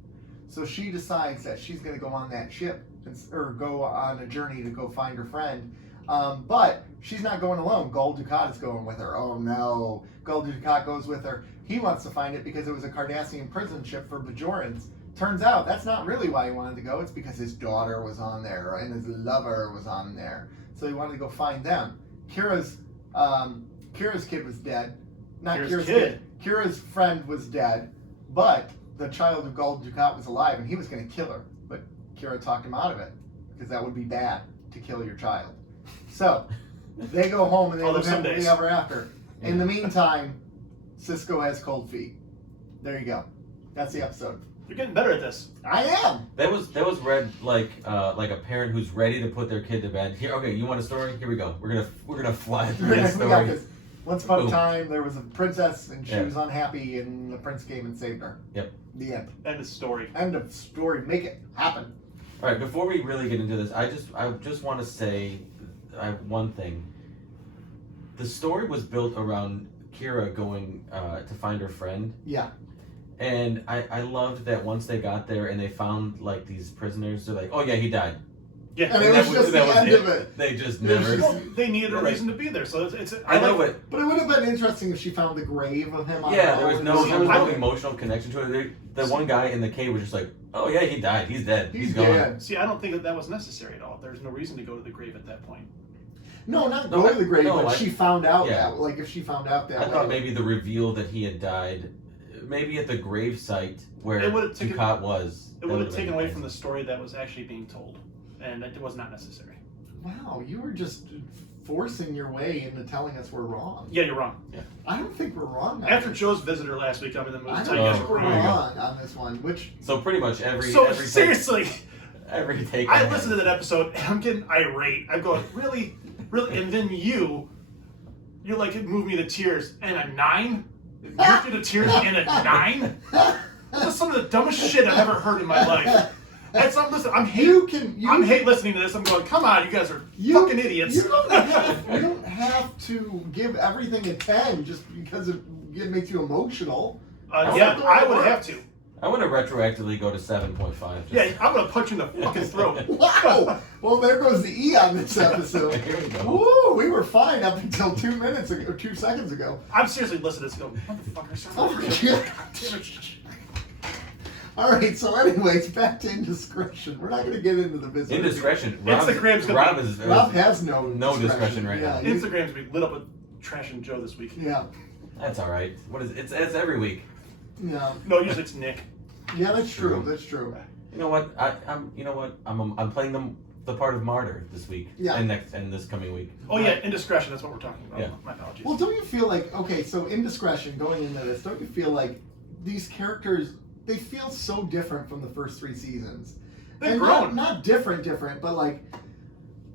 So she decides that she's going to go on that ship or go on a journey to go find her friend. But she's not going alone. Gul Dukat is going with her. Oh no. Gul Dukat goes with her. He wants to find it because it was a Cardassian prison ship for Bajorans. Turns out that's not really why he wanted to go. It's because his daughter was on there and his lover was on there. So he wanted to go find them. Kira's kid was dead. Not Kira's kid. Kira's friend was dead, but the child of Gul Dukat was alive, and he was going to kill her. But Kira talked him out of it, because that would be bad to kill your child. So, they go home and they live happily ever after. In the meantime, Cisco has cold feet. There you go. That's the episode. You're getting better at this. I am! That was read like a parent who's ready to put their kid to bed. Here, okay, you want a story? Here we go. We're gonna fly through this We got story. this. Once upon a Boom. time, there was a princess, and she Yeah. was unhappy, and the prince came and saved her. Yep. The end. End of story. End of story. Make it happen. All right, before we really get into this, I just want to say one thing. The story was built around Kira going to find her friend, Yeah. and I loved that once they got there and they found like these prisoners, they're like, oh yeah, he died. Yeah. And it was just the end of it. They just It was never. just- Well, they needed a reason to be there, so it's I know, but But it would have been interesting if she found the grave of him on yeah, her there was own. no emotional connection to it. The one guy in the cave was just like, oh yeah, he died. He's dead. He's gone. dead. See, I don't think that was necessary at all. There's no reason to go to the grave at that point. No, not No, go to the grave, no, but she found out yeah. that. Like, if she found out that I thought way. maybe the reveal that he had died, maybe at the grave site where It would've taken- Dukat was. It would have taken away from the story that was actually being told, and it was not necessary. Wow, you were just forcing your way into telling us we're wrong. Yeah, you're wrong. I don't think we're wrong. on After this. Joe's visitor last week, I'm in the mood I to don't tell you guys think we're we're There you go. wrong on this one. Which So pretty much every So take, seriously, every take. I listened to that episode and I'm getting irate. I'm going, really, and then you're like, it moved me to tears. And a 9? It moved you to tears and a 9? That's some of the dumbest shit I've ever heard in my life. Listen, I'm hate listening to this. I'm going, come on, you guys are fucking idiots. You don't have to give everything a 10 just because it makes you emotional. I would have to. I want to retroactively go to 7.5. Yeah, I'm gonna punch you in the fucking throat. Wow! Well, there goes the E on this episode. Here we go. Woo! We were fine up until 2 seconds ago. I'm seriously listening to this going, motherfucker, Oh, yeah. All right. So, anyways, back to Indiscretion. We're not going to get into the business. Indiscretion. Instagram's gonna Rob has no discretion right now. Instagram's gonna be lit up with Trash and Joe this week. Yeah. That's all right. What is it? It's every week. Yeah. No, usually it's Nick. Yeah, that's true. That's true. You know what? I'm playing the part of martyr this week. Yeah. And this coming week. Oh yeah, Indiscretion. That's what we're talking about. Yeah. My apologies. Well, don't you feel like, okay, so Indiscretion, going into this, don't you feel like these characters, they feel so different from the first 3 seasons? They've grown. Not different, but like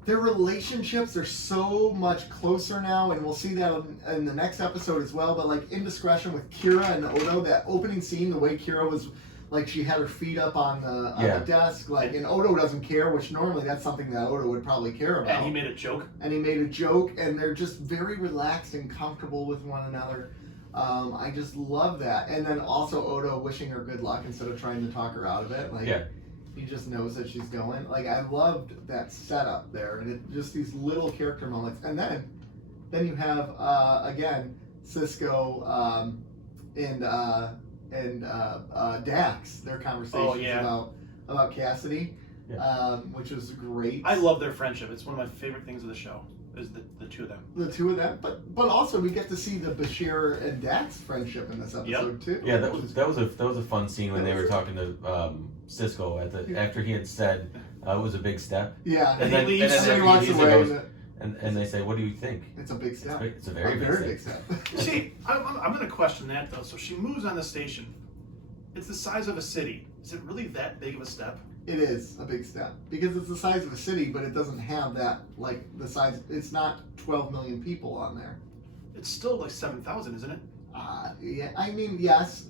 their relationships are so much closer now, and we'll see that in the next episode as well. But like Indiscretion with Kira and Odo, that opening scene, the way Kira was, like she had her feet up on the desk, like, and Odo doesn't care, which normally that's something that Odo would probably care about. And he made a joke. And they're just very relaxed and comfortable with one another. I just love that. And then also Odo wishing her good luck instead of trying to talk her out of it. Like, he just knows that she's going. Like, I loved that setup there, and it just these little character moments. And then you have again Cisco and Dax, their conversations about Cassidy, which was great. I love their friendship. It's one of my favorite things of the show. Is the two of them. The two of them, but also we get to see the Bashir and Dax friendship in this episode too. Yeah, that was a fun scene when they were talking to Cisco after he had said it was a big step. Yeah, and then he leaves and he walks away. And they say, "What do you think?" It's a big step. It's a very big step. See, I'm going to question that though. So she moves on the station. It's the size of a city. Is it really that big of a step? It is a big step because it's the size of a city, but it doesn't have that, like, the size. It's not 12 million people on there. It's still like 7,000, isn't it? Yeah. I mean, yes,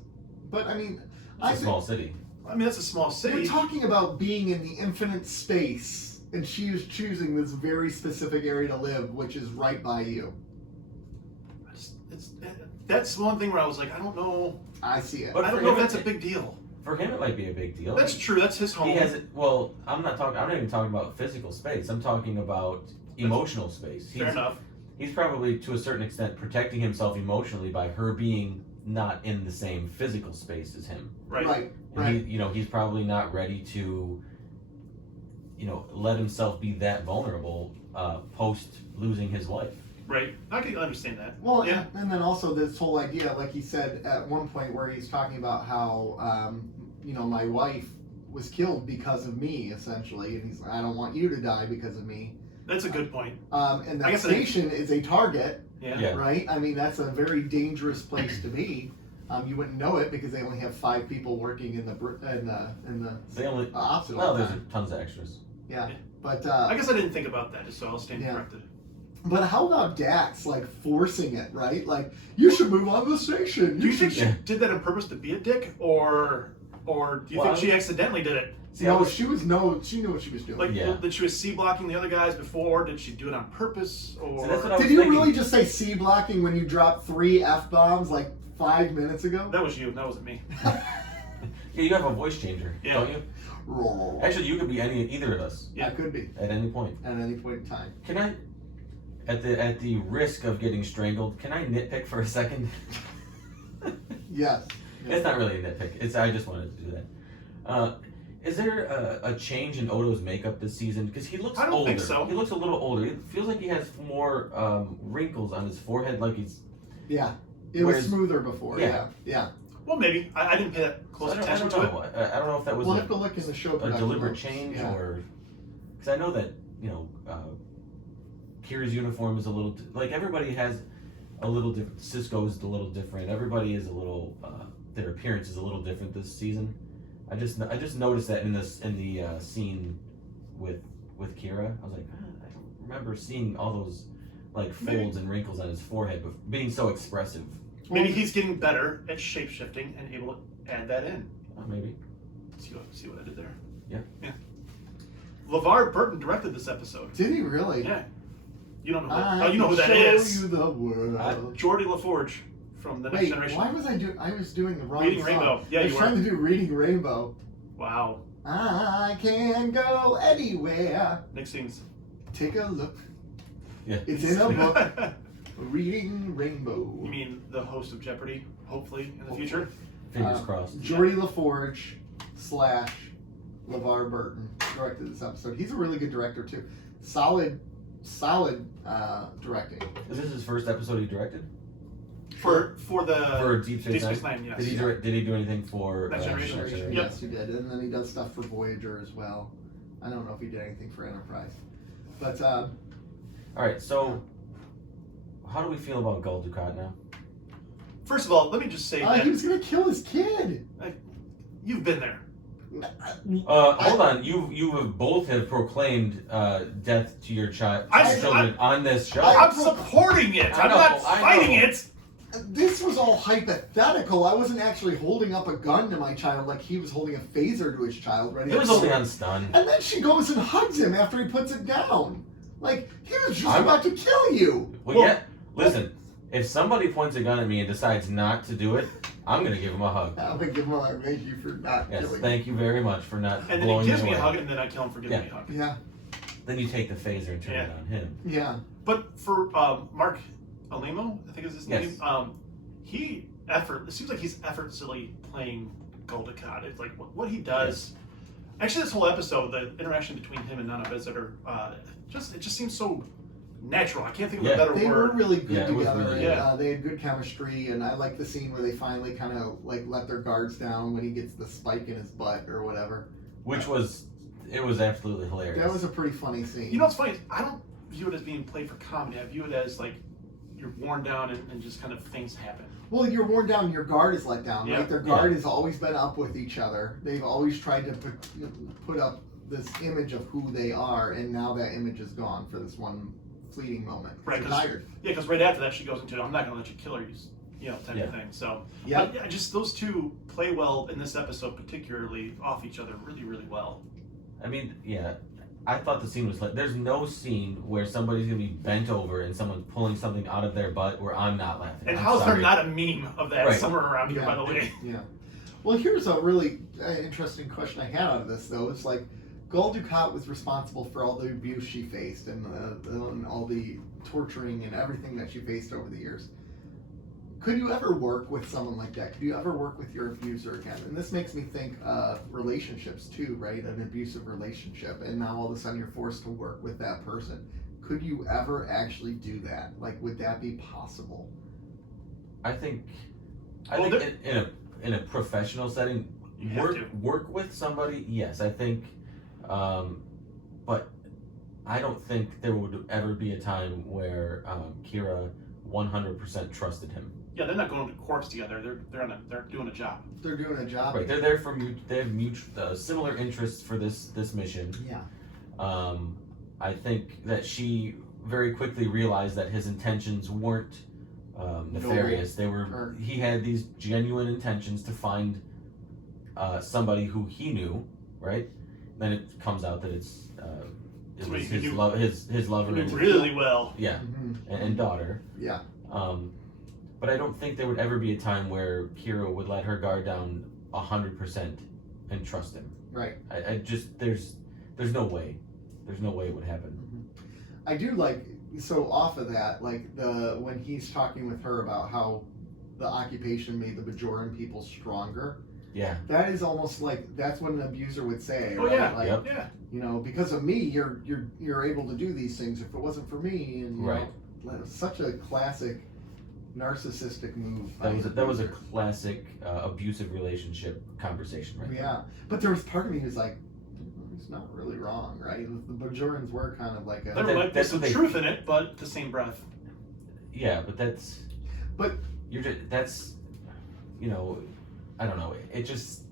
but I mean, it's a small city. I mean, that's a small city. We're talking about being in the infinite space, and she is choosing this very specific area to live, which is right by you. That's one thing where I was like, I don't know. I see it. But I don't know if that's a big deal. For him, it might be a big deal. That's true. That's his home. He has it. Well, I'm not even talking about physical space. I'm talking about emotional space. Fair enough. He's probably, to a certain extent, protecting himself emotionally by her being not in the same physical space as him. Right. And he's probably not ready to, let himself be that vulnerable post losing his wife. Right. I can understand that. Well, yeah. And then also this whole idea, like he said at one point where he's talking about how, my wife was killed because of me, essentially. And he's like, I don't want you to die because of me. That's a good point. And that station is a target, yeah. Right? I mean, that's a very dangerous place to be. You wouldn't know it because they only have 5 people working in the opposite. Well, there's tons of extras. Yeah. But I guess I didn't think about that, so I'll stand corrected. But how about Dax, like, forcing it, right? Like, you should move on to the station. Do you think she did that on purpose to be a dick, or do you think she accidentally did it? She knew what she was doing. Like, that she was C-blocking the other guys before? Did she do it on purpose? Or did you really just say C-blocking when you dropped 3 F-bombs, like, 5 minutes ago? That was you. That wasn't me. Yeah, you have a voice changer, don't you? Roll. Actually, you could be either of us. Yeah, I could be. At any point. At any point in time. Can I, at the risk of getting strangled, can I nitpick for a second? Yes. It's not really a nitpick. I just wanted to do that. Is there a change in Odo's makeup this season? Because he looks older. I don't think so. He looks a little older. It feels like he has more wrinkles on his forehead, like he's... Yeah. It was smoother before. Yeah. Well, maybe. I didn't pay that close attention to it. I don't know if that was we'll have to look in the show a deliberate change or... Because I know that, Kira's uniform is a little... Like, everybody has a little different. Cisco's a little different. Everybody is a little... their appearance is a little different this season. I just noticed that in the scene with Kira. I was like, I don't remember seeing all those like folds and wrinkles on his forehead, but being so expressive. Maybe he's getting better at shape-shifting and able to add that in. Maybe. See what I did there? LeVar Burton directed this episode. Did he really? Yeah. You don't know I who that show is. you the world. Geordie LaForge from The Next Wait, Generation. why was I was doing the wrong Reading song. Rainbow. Yeah, I was you trying were. to do Reading Rainbow. Wow. I can go anywhere. Next scene's. Take a look. Yeah. It's in a book. Reading Rainbow. You mean the host of Jeopardy, hopefully, in the future? Fingers crossed. Geordie LaForge / LeVar Burton directed this episode. He's a really good director too. Solid directing. Is this his first episode he directed? For Deep Deep Space Space Nine? Nine, yes. Did he do anything for Next Generation? Next Generation? Yep. Yes, he did. And then he does stuff for Voyager as well. I don't know if he did anything for Enterprise. But All right, so how do we feel about Gul Dukat now? First of all, let me just say that he was gonna kill his kid. you've been there. Hold on, you have both have proclaimed death to your children on this show. I'm supporting it. I I'm know, not I fighting know. it. This was all hypothetical. I wasn't actually holding up a gun to my child like he was holding a phaser to his child. Ready? It was only on stun. And then she goes and hugs him after he puts it down. Like, he was just I'm- about to kill you. Well, yeah. Listen, if somebody points a gun at me and decides not to do it, I'm gonna give him a hug. I'm gonna give him a thank you for not Yes, killing thank you very much for not And then blowing he gives me me a away. hug, and then I kill him for giving me a hug. Yeah, Then you take the phaser and turn it on him. yeah. But for Mark Alimo, I think is his Yes. name. It seems like he's effortlessly playing Gul Dukat. It's like what he does. Actually, this whole episode, the interaction between him and Nana Visitor, it just seems so natural. I can't think of a better They word. were really good Yeah, it was together. really and, they had good chemistry, and I like the scene where they finally kind of like let their guards down when he gets the spike in his butt or whatever. Which was absolutely hilarious. That was a pretty funny scene. You know what's funny? I don't view it as being played for comedy. I view it as like you're worn down and just kind of things happen. Well, you're worn down, your guard is let down, Yeah. right? Their guard has always been up with each other. They've always tried to put up this image of who they are, and now that image is gone for this one fleeting moment. Right, They're 'cause- tired. Yeah, because right after that she goes into I'm not going to let you kill her, type of thing. So Yeah. yeah, just those two play well in this episode, particularly off each other really, really well. I mean, yeah. I thought the scene was like, there's no scene where somebody's gonna be bent over and someone's pulling something out of their butt where I'm not laughing. And I'm how's there sorry. not a meme of that Right. somewhere around here, Yeah. by the way? Yeah. Well, here's a really interesting question I had out of this, though. It's like, Gul Dukat was responsible for all the abuse she faced and all the torturing and everything that she faced over the years. Could you ever work with someone like that? Could you ever work with your abuser again? And this makes me think of relationships too, right? An abusive relationship, and now all of a sudden you're forced to work with that person. Could you ever actually do that? Like, would that be possible? I think Well, in a professional setting, You have to. work with somebody. Yes, I think, but I don't think there would ever be a time where Kira 100% trusted him. Yeah, they're not going to courts together. They're doing a job. They're doing a job. Right, they're there for they have mutual similar interests for this mission. Yeah. I think that she very quickly realized that his intentions weren't nefarious. They were. He had these genuine intentions to find somebody who he knew. Right. Then it comes out that it Somebody was he knew- his lover Doing and, really well. yeah, Mm-hmm. and daughter. Yeah. But I don't think there would ever be a time where Kira would let her guard down 100% and trust him. Right. I just there's no way. There's no way it would happen. I do like, so off of that, like when he's talking with her about how the occupation made the Bajoran people stronger. Yeah. That is almost like, that's what an abuser would say. Oh right? yeah, Like, Yep. yeah. you know, because of me, you're able to do these things. If it wasn't for me, and you Right. know, that was such a classic narcissistic move. by That was a abuser. classic abusive relationship conversation, right? Yeah, but there was part of me who's like, he's not really wrong, right? The Bajorans were kind of like a. There might be that's some what they- truth in it, but the same breath. Yeah, but that's. But you're just that's, you know, I don't know. It's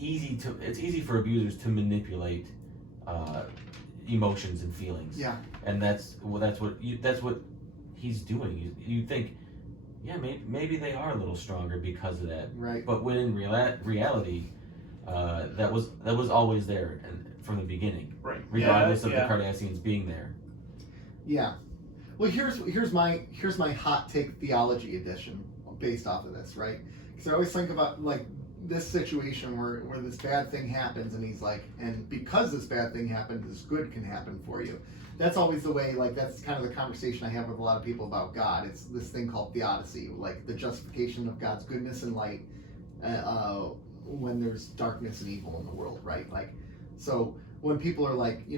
easy for abusers to manipulate emotions and feelings. Yeah. And that's what he's doing. You think, yeah, maybe they are a little stronger because of that. Right. But when in reality, that was always there and from the beginning, Right. regardless of the Yeah. Cardassians being there. Yeah. Well, here's my hot take theology edition based off of this, right? Because I always think about like this situation where this bad thing happens, and he's like, and because this bad thing happened, this good can happen for you. That's always the way. Like that's kind of the conversation I have with a lot of people about God. It's this thing called theodicy, like the justification of God's goodness and light when there's darkness and evil in the world, right? Like, so when people are like,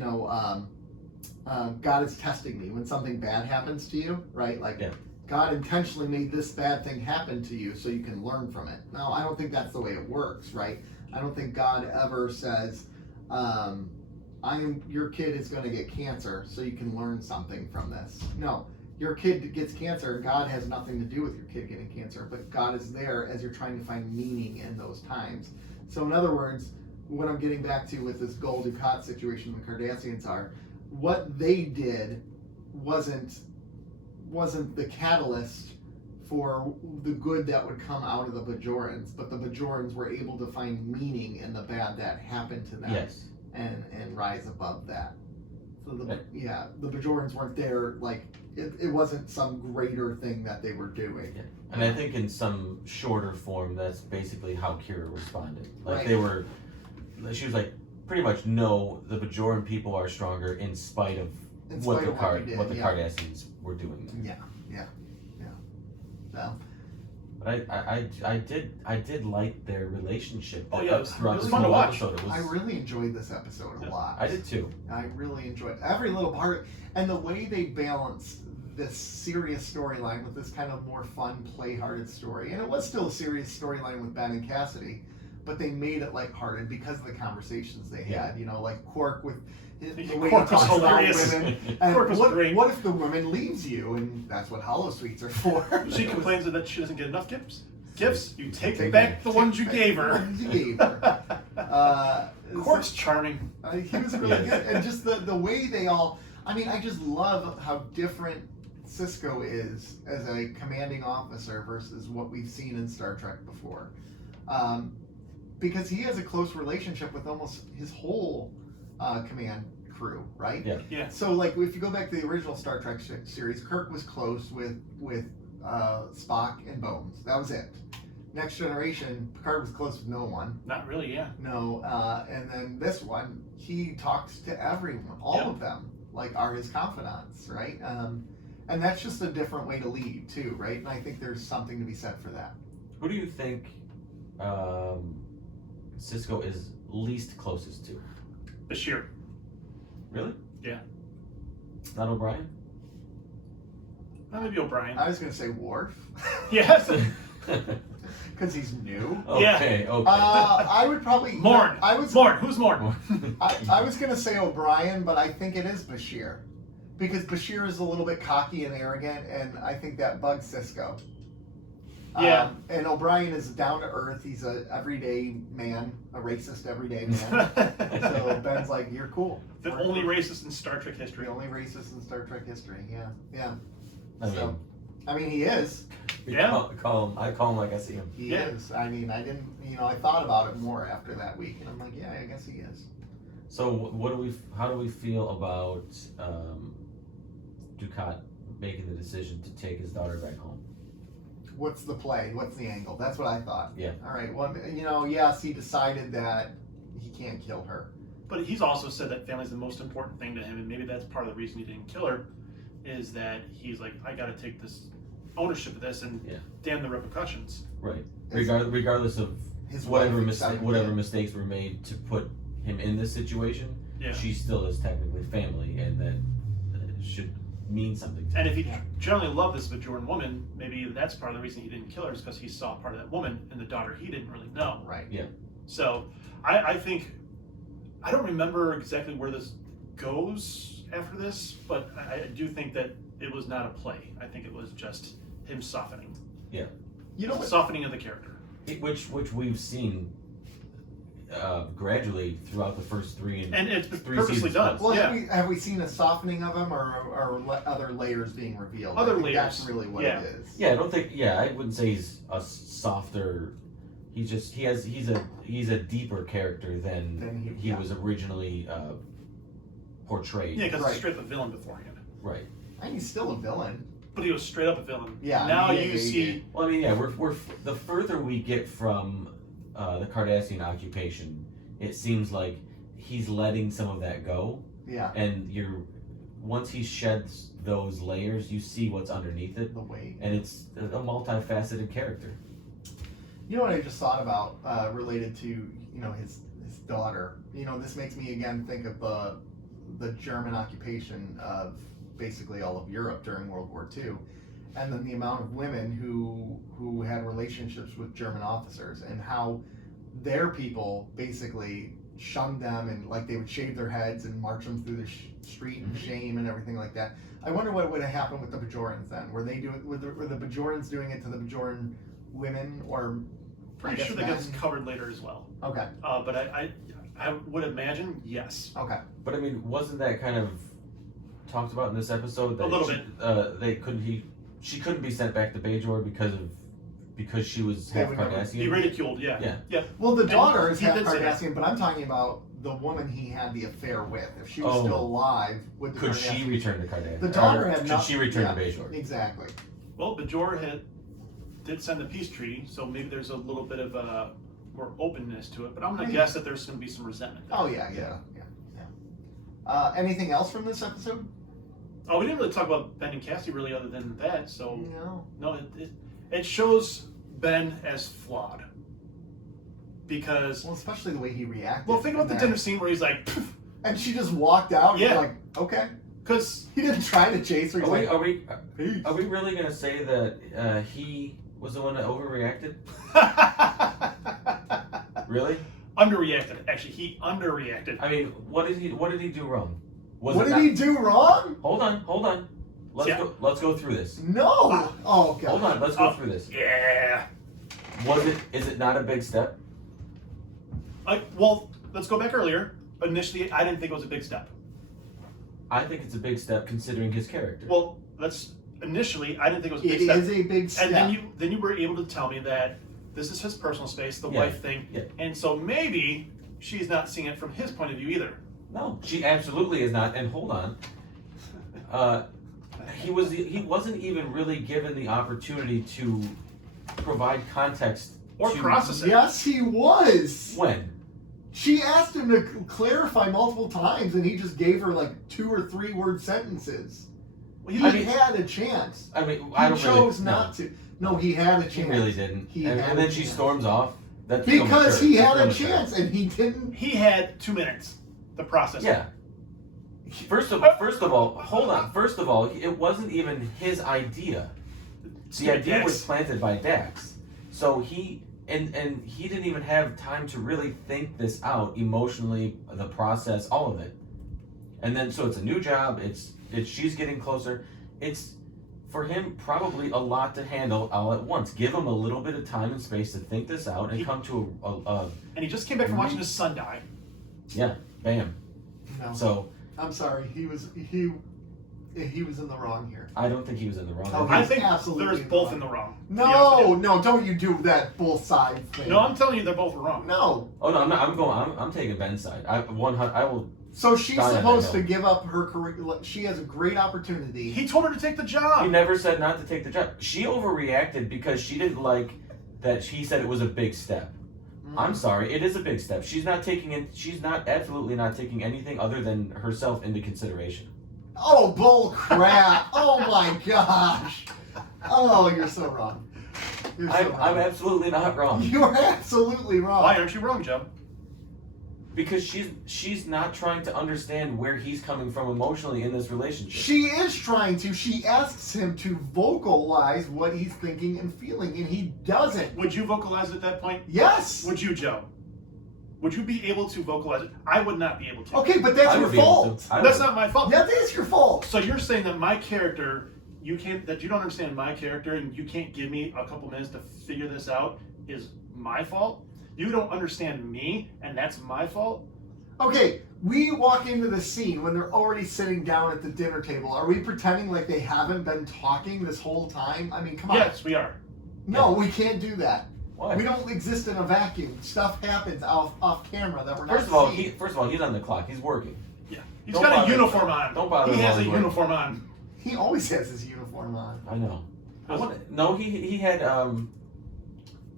God is testing me when something bad happens to you, right? Like, yeah. God intentionally made this bad thing happen to you so you can learn from it. Now, I don't think that's the way it works, right? I don't think God ever says, your kid is going to get cancer so you can learn something from this. No, your kid gets cancer. God has nothing to do with your kid getting cancer, but God is there as you're trying to find meaning in those times. So in other words, what I'm getting back to with this Gul Dukat situation the Cardassians are, what they did wasn't the catalyst for the good that would come out of the Bajorans, but the Bajorans were able to find meaning in the bad that happened to them, Yes. and rise above that. So the Bajorans weren't there, like it wasn't some greater thing that they were doing. Yeah. And I think in some shorter form, that's basically how Kira responded. Like Right. She was like, pretty much, no, the Bajoran people are stronger in spite of what the Cardassians were doing there. Yeah. So. But I did like their relationship. Oh, yeah, it was throughout really this fun to whole watch. episode. I really enjoyed this episode a lot. I did too. I really enjoyed every little part, and the way they balanced this serious storyline with this kind of more fun, play-hearted story. And it was still a serious storyline with Ben and Cassidy, but they made it lighthearted because of the conversations they had. Like Quark with the way he Quark was talks about hilarious. women. And Quark was great. what if the woman leaves you? And that's what holosuites are for. She complains that she doesn't get enough gifts. Gifts? You take back the ones you gave her. Quark's charming. He was really good, and just the way they all. I mean, I just love how different Sisko is as a commanding officer versus what we've seen in Star Trek before, because he has a close relationship with almost his whole command crew, right? Yeah. So, like, if you go back to the original Star Trek series, Kirk was close with Spock and Bones. That was it. Next Generation, Picard was close with no one. Not really, yeah. No, and then this one, he talks to everyone, all of them, like are his confidants, right? And that's just a different way to lead too, right? And I think there's something to be said for that. Who do you think Sisko is least closest to? Bashir. Really? Yeah. Not O'Brien? Maybe O'Brien. I was gonna say Worf. Yes. Because he's new. Okay. I would probably Morn. Morn. Who's Morn? I was gonna say O'Brien, but I think it is Bashir, because Bashir is a little bit cocky and arrogant, and I think that bugs Sisko. Yeah. And O'Brien is down to earth. He's a everyday man, a racist everyday man. So Ben's like, "You're cool." The only racist in Star Trek history. The only racist in Star Trek history. Yeah. I mean, he is. Yeah. I call him like I see him. He is. I mean, I didn't. I thought about it more after that week, and I'm like, yeah, I guess he is. So how do we feel about Dukat making the decision to take his daughter back home? What's the play? What's the angle? That's what I thought. Yeah. All right. Well, yes, he decided that he can't kill her. But he's also said that family's the most important thing to him, and maybe that's part of the reason he didn't kill her, is that he's like, I got to take this ownership of this and damn the repercussions. Right. Regardless of whatever mistakes were made to put him in this situation, she still is technically family, and that should mean something to him. And if he generally loved this Bajoran woman, maybe that's part of the reason he didn't kill her, is because he saw part of that woman and the daughter he didn't really know. Right. Yeah. So I think, I don't remember exactly where this goes after this, but I do think that it was not a play. I think it was just him softening. Yeah. Softening of the character. Which we've seen gradually throughout the first three it's three purposely seasons done. plus. Well, have we seen a softening of him, or other layers being revealed? Other I think layers. That's really what it is. Yeah, I wouldn't say he's a softer He's a deeper character than he yeah. was originally portrayed. Yeah, because Right. he's straight up a villain beforehand. Right. And he's still a villain. But he was straight up a villain. Yeah, Now yeah, you yeah, see. yeah. Well, I mean, yeah, we're the further we get from the Cardassian occupation, it seems like he's letting some of that go, Yeah. and once he sheds those layers, you see what's underneath it, The weight. and it's a multifaceted character. You know what I just thought about related to his daughter. This makes me again think of the German occupation of basically all of Europe during World War II, and then the amount of women who had relationships with German officers and how their people basically shunned them and like they would shave their heads and march them through the street in shame and everything like that. I wonder what would have happened with the Bajorans then. Were the Bajorans doing it to the Bajoran women or? Pretty sure that gets covered later as well. Okay. But I would imagine yes. Okay. But I mean, wasn't that kind of talked about in this episode? That A little bit. She couldn't be sent back to Bajor because she was half would never- Cardassian. He ridiculed, yeah. Well, the And daughter is he half did say that. Cardassian, but I'm talking about the woman he had the affair with. If she was Oh. still alive, would the Could Cardassian- she return to Cardassian? The daughter Or had should not. she return yeah, to Bajor? Exactly. Well, Bajor did send the peace treaty, so maybe there's a little bit of more openness to it. But I'm gonna guess that there's gonna be some resentment there. Oh yeah. Anything else from this episode? Oh, we didn't really talk about Ben and Cassie really, other than that. So No. it shows Ben as flawed because. Well, especially the way he reacted. Well, think about in the that. dinner scene where he's like, And she just walked out. And Yeah. you're like, okay. because He didn't try to chase her. He's like, Are we peace. Are we really gonna say that he was the one that overreacted? Really? underreacted. Actually, he underreacted. I mean, what did he do wrong? Was What it did not- he do wrong? Hold on. Yeah. Let's go through this. No. Oh god. Hold on, let's go through this. Yeah. Is it not a big step? Well, let's go back earlier. Initially, I didn't think it was a big step. I think it's a big step considering his character. Well, initially, I didn't think it was a big It step. is a big step. And then you were able to tell me that this is his personal space, the Yeah. wife thing, Yeah. and so maybe she's not seeing it from his point of view either. No, she absolutely is not. And hold on, he wasn't even really given the opportunity to provide context Or to process it. Yes, he was. when. She asked him to clarify multiple times, and he just gave her like 2 or 3 word sentences. He had a chance. I mean, He I don't chose really, not to. No, he had a chance. He really didn't. He And had then a she chance. storms off. That's Because he had a premature. chance, and he didn't. He had 2 minutes to process it. Yeah. First of all, hold on. First of all, it wasn't even his idea. The idea was planted by Dax. So he didn't even have time to really think this out emotionally, the process, all of it. And then so it's a new job. It's she's getting closer. It's for him probably a lot to handle all at once. Give him a little bit of time and space to think this out and come to a And he just came back from watching his son die. bam. No. So I'm sorry. He was in the wrong here. I don't think he was in the wrong. Oh, I he's think absolutely there's in the both wrong. in the wrong. to be honest with No, don't you do that both sides thing. you. No, I'm telling you, they're both wrong. No. Oh no, I'm not. I'm taking Ben's side. I will. So she's Die on that supposed to hill. give up her career. She has a great opportunity. He told her to take the job. He never said not to take the job. She overreacted because she didn't like that he said it was a big step. I'm sorry, it is a big step. She's not taking it. She's not absolutely not taking anything other than herself into consideration. Oh, bull crap. Oh my gosh. Oh, you're so wrong. You're so I'm wrong. absolutely not wrong You're absolutely wrong. Why aren't you wrong, Joe? because she's not trying to understand where he's coming from emotionally in this relationship. She is trying to. She asks him to vocalize what he's thinking and feeling, and he doesn't. Would you vocalize at that point? Yes. Would you, Joe? Would you be able to vocalize it? I would not be able to. Okay, but that's I your would be able fault. to. I That's would. not my fault. That is your fault. So you're saying that my character, that you don't understand my character and you can't give me a couple minutes to figure this out is my fault? You don't understand me and that's my fault? Okay, we walk into the scene when they're already sitting down at the dinner table. Are we pretending like they haven't been talking this whole time? I mean, come on. Yes, we are. No, we can't do that. Why? We don't exist in a vacuum. Stuff happens off camera that we're not First of all, seeing. he's on the clock. He's working. Yeah. He's Don't got bother- a uniform on. don't bother He him has while a he's working. uniform on. He always has his uniform on. I know.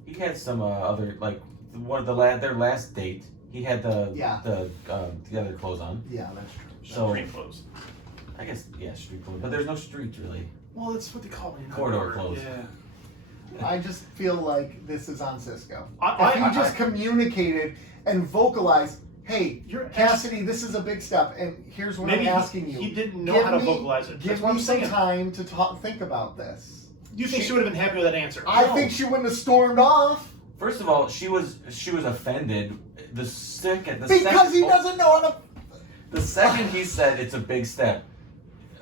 He had some other like their last date. He had the other clothes on. Yeah, that's true. So Street clothes. I guess street clothes, but there's no street really. Well, that's what they call it. Corridor clothes. Yeah. I just feel like this is on Cisco. I- If you just communicated and vocalized, hey, You're Cassidy, this is a big step, and here's what Maybe I'm asking you. he didn't know Give how to me- vocalize it. Give That's what me I'm some saying. time to think about this. You think she would have been happy with that answer? I No. think she wouldn't have stormed off First of all, she was offended. Because he doesn't know how to. The second he said it's a big step,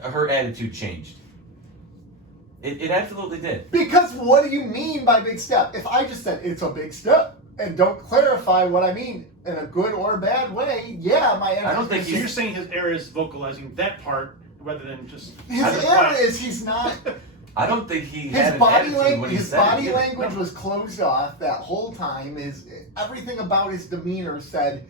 her attitude changed. It absolutely did. Because what do you mean by big step? If I just said it's a big step and don't clarify what I mean in a good or bad way, yeah, my I don't think So you're saying his error is vocalizing that part rather than just his having a error class. is he's not. I don't think he His had an body attitude language, when he his said it body either. language was closed off that whole time. Everything about his demeanor said,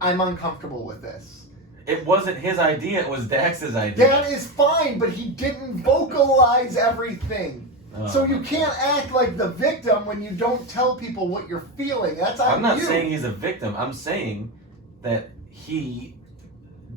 "I'm uncomfortable with this." It wasn't his idea. It was Dax's idea. That is fine, but he didn't vocalize everything. So you can't act like the victim when you don't tell people what you're feeling. That's on I'm not you. saying he's a victim. I'm saying that he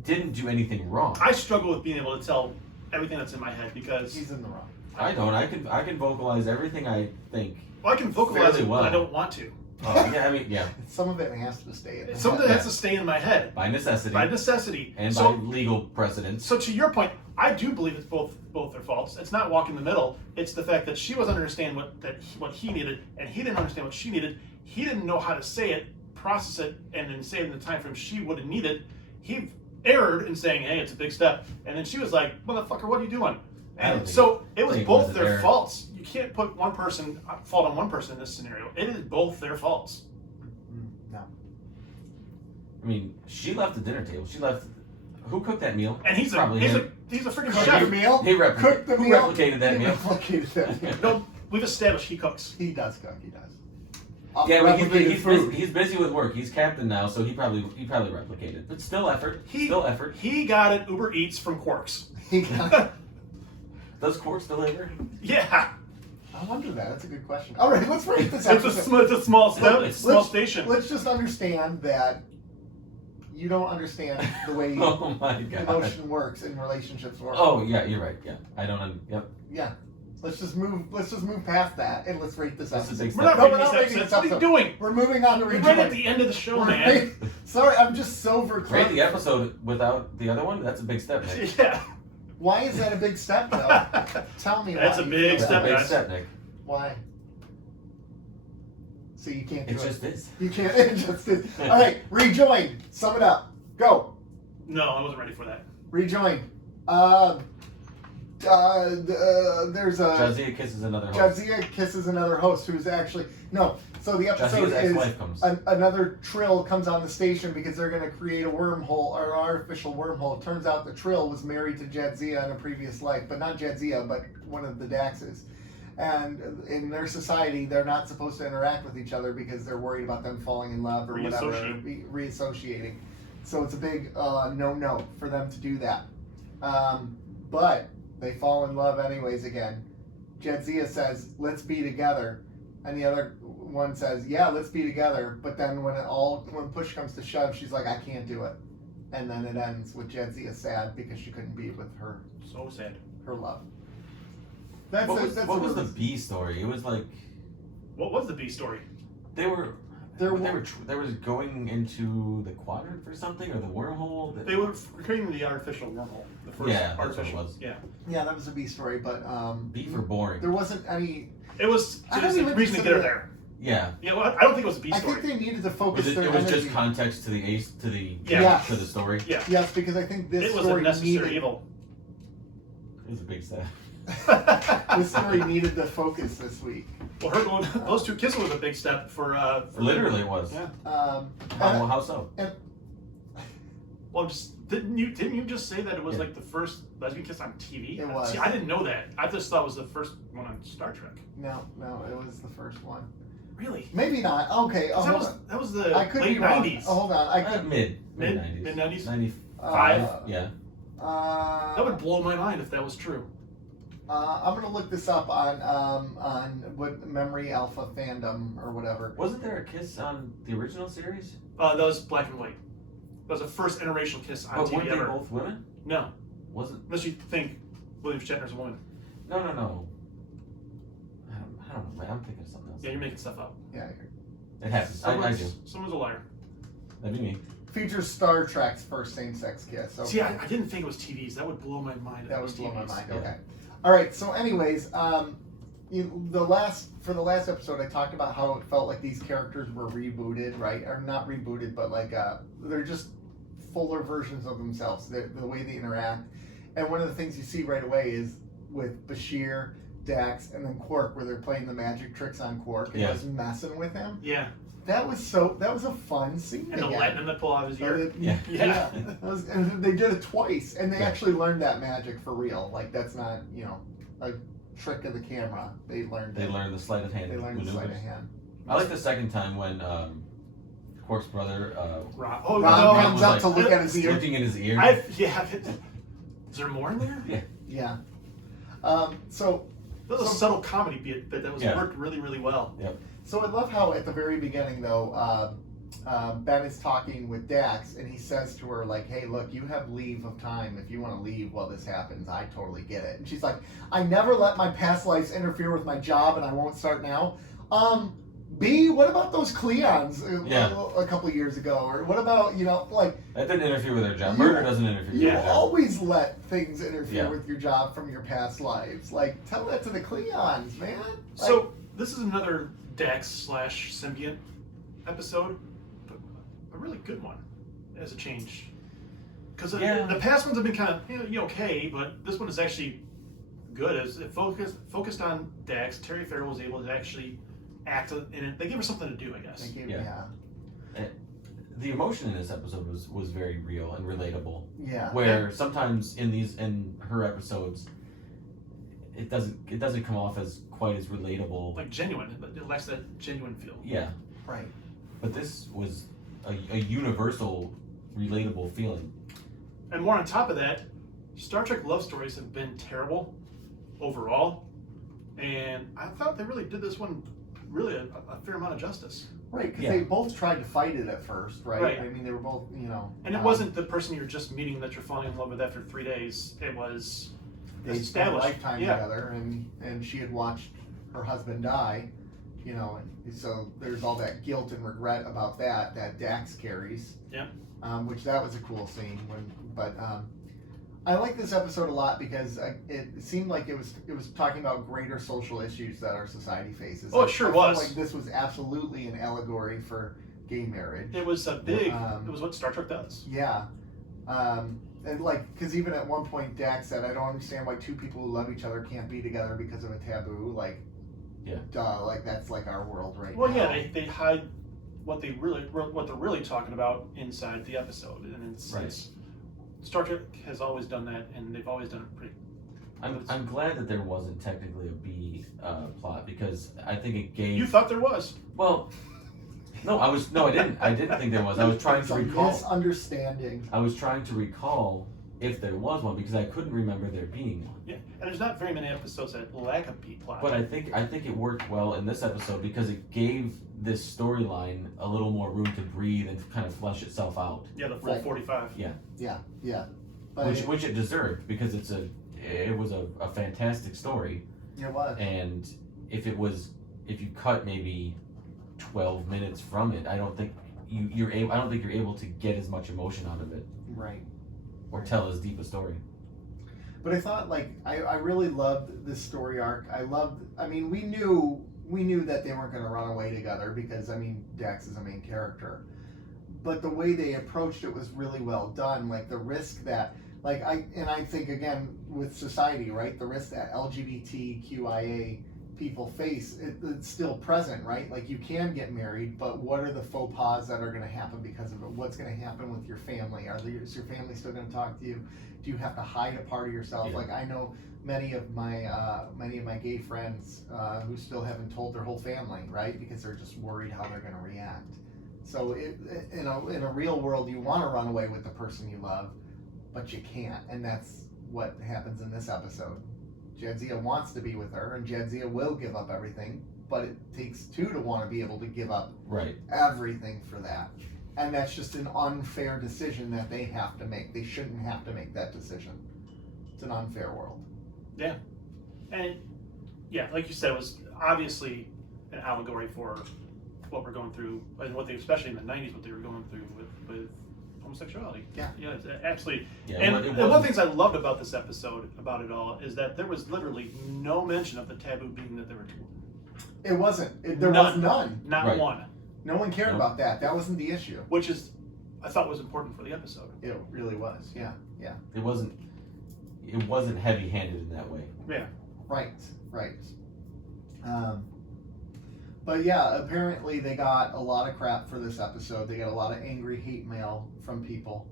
didn't do anything wrong. I struggle with being able to tell everything that's in my head because He's in the wrong. I don't. I can vocalize everything I think. I can vocalize Fairly it, well. but I don't want to. Yeah, I mean, yeah, Some of it has to stay in the Something head. has to stay in my head by necessity by necessity. and so, by legal precedence. so to your point, I do believe it's both their faults. It's not walking the middle. It's the fact that she wasn't understanding what he needed, and he didn't understand what she needed. He didn't know how to say it, process it, and then say it in the time frame she would have needed. He erred in saying, "Hey, it's a big step," and then she was like, "Motherfucker, what are you doing?" I don't And think so it was think it both was their error. faults. You can't put fault on one person in this scenario. It is both their faults. No. I mean, she left the dinner table. She left. Who cooked that meal? And he's a Probably him. freaking Cook chef. the meal. He Cook the who meal. replicated that He meal? replicated that meal. No, we've established he cooks. He does cook. He does. Yeah, but Replicated he's busy with work. He's captain now, so he probably replicated. But still effort. Still effort. He got it Uber Eats from Quarks. He got. Does Quarks deliver? Yeah, I wonder that. That's a good question. All right, let's rate this it's a, episode. it's a small step. It's a small Let's- station. Let's just understand that you don't understand the way Oh my god. emotion works and relationships work. Oh yeah, you're right. Yeah, I don't. Yep. Yeah. Let's just move past that and let's rate this That's a episode. big We're not step. No, rating we're not this rating episode. this What are you doing? We're moving on to We're Rejoin. right at the end of the show, man. Sorry, I'm just so Rate overcome. the episode without the other one. That's a big step, Nick. Yeah. Why is that a big step, though? Tell me That's why. a big That's step, a big guys. step, Nick. Why? So you can't do It it. just is. You can't. It just is. All right, Rejoin. Sum it up. Go. No, I wasn't ready for that. Rejoin. There's a Jadzia kisses another host. Jadzia kisses another host who's actually no. So the episode Jadzia's is ex-wife comes. another Trill comes on the station because they're going to create a wormhole or an artificial wormhole. It turns out the Trill was married to Jadzia in a previous life, but not Jadzia, but one of the Daxes. And in their society, they're not supposed to interact with each other because they're worried about them falling in love or whatever, reassociating. So it's a big no for them to do that. But they fall in love anyways again. Jadzia says, "Let's be together," and the other one says, "Yeah, let's be together." But then when push comes to shove, she's like, "I can't do it," and then it ends with Jadzia sad because she couldn't be with her So sad. love. That's What it. was, That's what it. was the B story? It was like What was the B story? they were There they were- was going into the quadrant or something or the wormhole. They were creating the artificial wormhole. The first Yeah, that's what it artificial. was. Yeah. Yeah, that was a B story, but B for boring. there wasn't any. It was I just don't the even reason to get consider her that- there. Yeah. Yeah, well, I don't think it was a B I story. think they needed to focus It their was energy. just context to the Yeah. to the story. Yeah. Yes, because I think this It was story a necessary needed. evil. It was a big step. This story needed the focus this week. Well, her going, those two kissing was a big step for Literally it was. Yeah. How so? Well, didn't you just say that it was like the first lesbian kiss on TV? It was. See, I didn't know that. I just thought it was the first one on Star Trek. No, it was the first one. Really? Maybe not. Okay. 'Cause Hold on. that was the I could late be wrong. 90s. Hold on. I could. Mid Mid 90s. mid 90s. 95. Yeah. That would blow my mind if that was true. I'm gonna look this up on what Memory Alpha fandom or whatever. Wasn't there a kiss on the original series? That was black and white. That was the first interracial kiss on But TV weren't they ever. both women? No, Wasn't? unless you think William Shatner's a woman. No. I don't know. I'm thinking of something else. Yeah, you're making stuff up. Yeah. It happens. I do. Someone's a liar. That'd be me. Features Star Trek's first same-sex kiss. Okay. See, I didn't think it was TVs. That would blow my mind. if That it would was blow my TVs. mind. Yeah. Okay. All right. So, anyways, for the last episode, I talked about how it felt like these characters were rebooted, right? Or not rebooted, but like they're just fuller versions of themselves. The way they interact, and one of the things you see right away is with Bashir, Dax, and then Quark, where they're playing the magic tricks on Quark and Yeah. just messing with him. Yeah, That was a fun scene. and the again. letting him pull out his ear. Yeah. Yeah. And they did it twice, and they Yeah. actually learned that magic for real. Like that's not a trick of the camera. They learned They it. learned the sleight of hand. They learned the maneuvers. sleight of hand. I like the second time when Quark's brother Ron, oh Ron no! comes was up like- to look at his ear. looking in his ear. Yeah. Is there more in there? Yeah. So That was a subtle comedy bit that was Yeah. worked really, really well. I love how at the very beginning though, Ben is talking with Dax, and he says to her like, "Hey, look, you have leave of time. If you want to leave while this happens, I totally get it." And she's like, "I never let my past lives interfere with my job, and I won't start now." B, what about those Cleons a couple of years ago? Or what about, That didn't interfere with their job. Murder doesn't interfere with you their job. always let things interfere Yeah. with your job from your past lives. Like, tell that to the Cleons, man. So this is another Dax/symbiont episode, but a really good one as a change. Because the past ones have been kind of okay, but this one is actually good. As it focused on Dax, Terry Farrell was able to actually act in it. They gave her something to do, I guess. The emotion in this episode was very real and relatable. Yeah. Where sometimes in her episodes, it doesn't come off as quite as relatable. Like genuine, but it lacks that genuine feel. Yeah. Right. But this was a universal, relatable feeling. And more on top of that, Star Trek love stories have been terrible overall, and I thought they really did this one really a fair amount of justice. Right, because Yeah. they both tried to fight it at first, right? Right. I mean, they were both, And it wasn't the person you're just meeting that you're falling in love with after 3 days. It was they spent a established. lifetime Yeah. together, and she had watched her husband die, and so there's all that guilt and regret about that Dax carries. Yeah. Which that was a cool scene but I like this episode a lot because it seemed like it was talking about greater social issues that our society faces. Oh, it sure I felt was. like this was absolutely an allegory for gay marriage. It was a big. It was what Star Trek does. Yeah. And because even at one point Dax said, "I don't understand why two people who love each other can't be together because of a taboo." Like, Yeah. duh, like that's like our world right Well, now. yeah, they hide what they're really talking about inside the episode, and it's Star Trek has always done that, and they've always done it pretty. I'm glad that there wasn't technically a B plot because I think it gave. You thought there was. Well, I didn't think there was. I was trying It's to a recall. misunderstanding. I was trying to recall if there was one because I couldn't remember there being one. Yeah, and there's not very many episodes that lack a B plot. But I think it worked well in this episode because it gave this storyline a little more room to breathe and kind of flesh itself out, yeah, the full Right. 45. Yeah. But which it deserved because it was a fantastic story. it was. And if you cut maybe 12 minutes from it, I don't think you're able to get as much emotion out of it Right. or tell as deep a story. But I thought I really loved this story arc. We knew that they weren't going to run away together because Dax is a main character. But the way they approached it was really well done. Like the risk that I think again with society, right? The risk that LGBTQIA people face, it's still present, right? Like you can get married, but what are the faux pas that are going to happen because of it? What's going to happen with your family? Is your family still going to talk to you? Do you have to hide a part of yourself? Yeah. Like I know many of my gay friends who still haven't told their whole family, right? Because they're just worried how they're going to react. So in a real world, you want to run away with the person you love, but you can't, and that's what happens in this episode. Jadzia wants to be with her, and Jadzia will give up everything, but it takes two to want to be able to give up everything for that. And that's just an unfair decision that they have to make. They shouldn't have to make that decision. It's an unfair world. Yeah. And yeah, like you said, it was obviously an allegory for what we're going through, and what they, especially in the 90s, what they were going through with homosexuality. Yeah. Yeah, it's absolutely. Yeah, and one of the things I loved about this episode, about it all, is that there was literally no mention of the taboo being that there were two. It wasn't. There was none. Not one. No one cared about that. That wasn't the issue. Which is, I thought was important for the episode. It really was. Yeah. It wasn't heavy-handed in that way. Yeah. Right. But yeah, apparently they got a lot of crap for this episode. They got a lot of angry hate mail from people.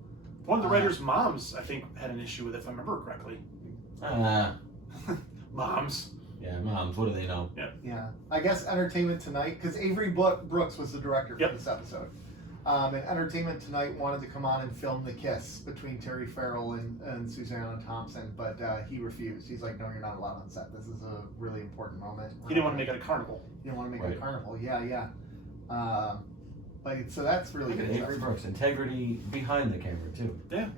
One of the writers' moms, I think, had an issue with it, if I remember correctly. Moms. Yeah, moms, what do they know? Yeah. I guess Entertainment Tonight, because Avery Brooks was the director for this episode. And Entertainment Tonight wanted to come on and film the kiss between Terry Farrell and Susanna Thompson, but he refused. He's like, no, you're not allowed on set. This is a really important moment. He didn't want to make it a carnival. He didn't want to make it a carnival. Yeah. So that's really good. Avery Brooks, integrity behind the camera, too. Yeah.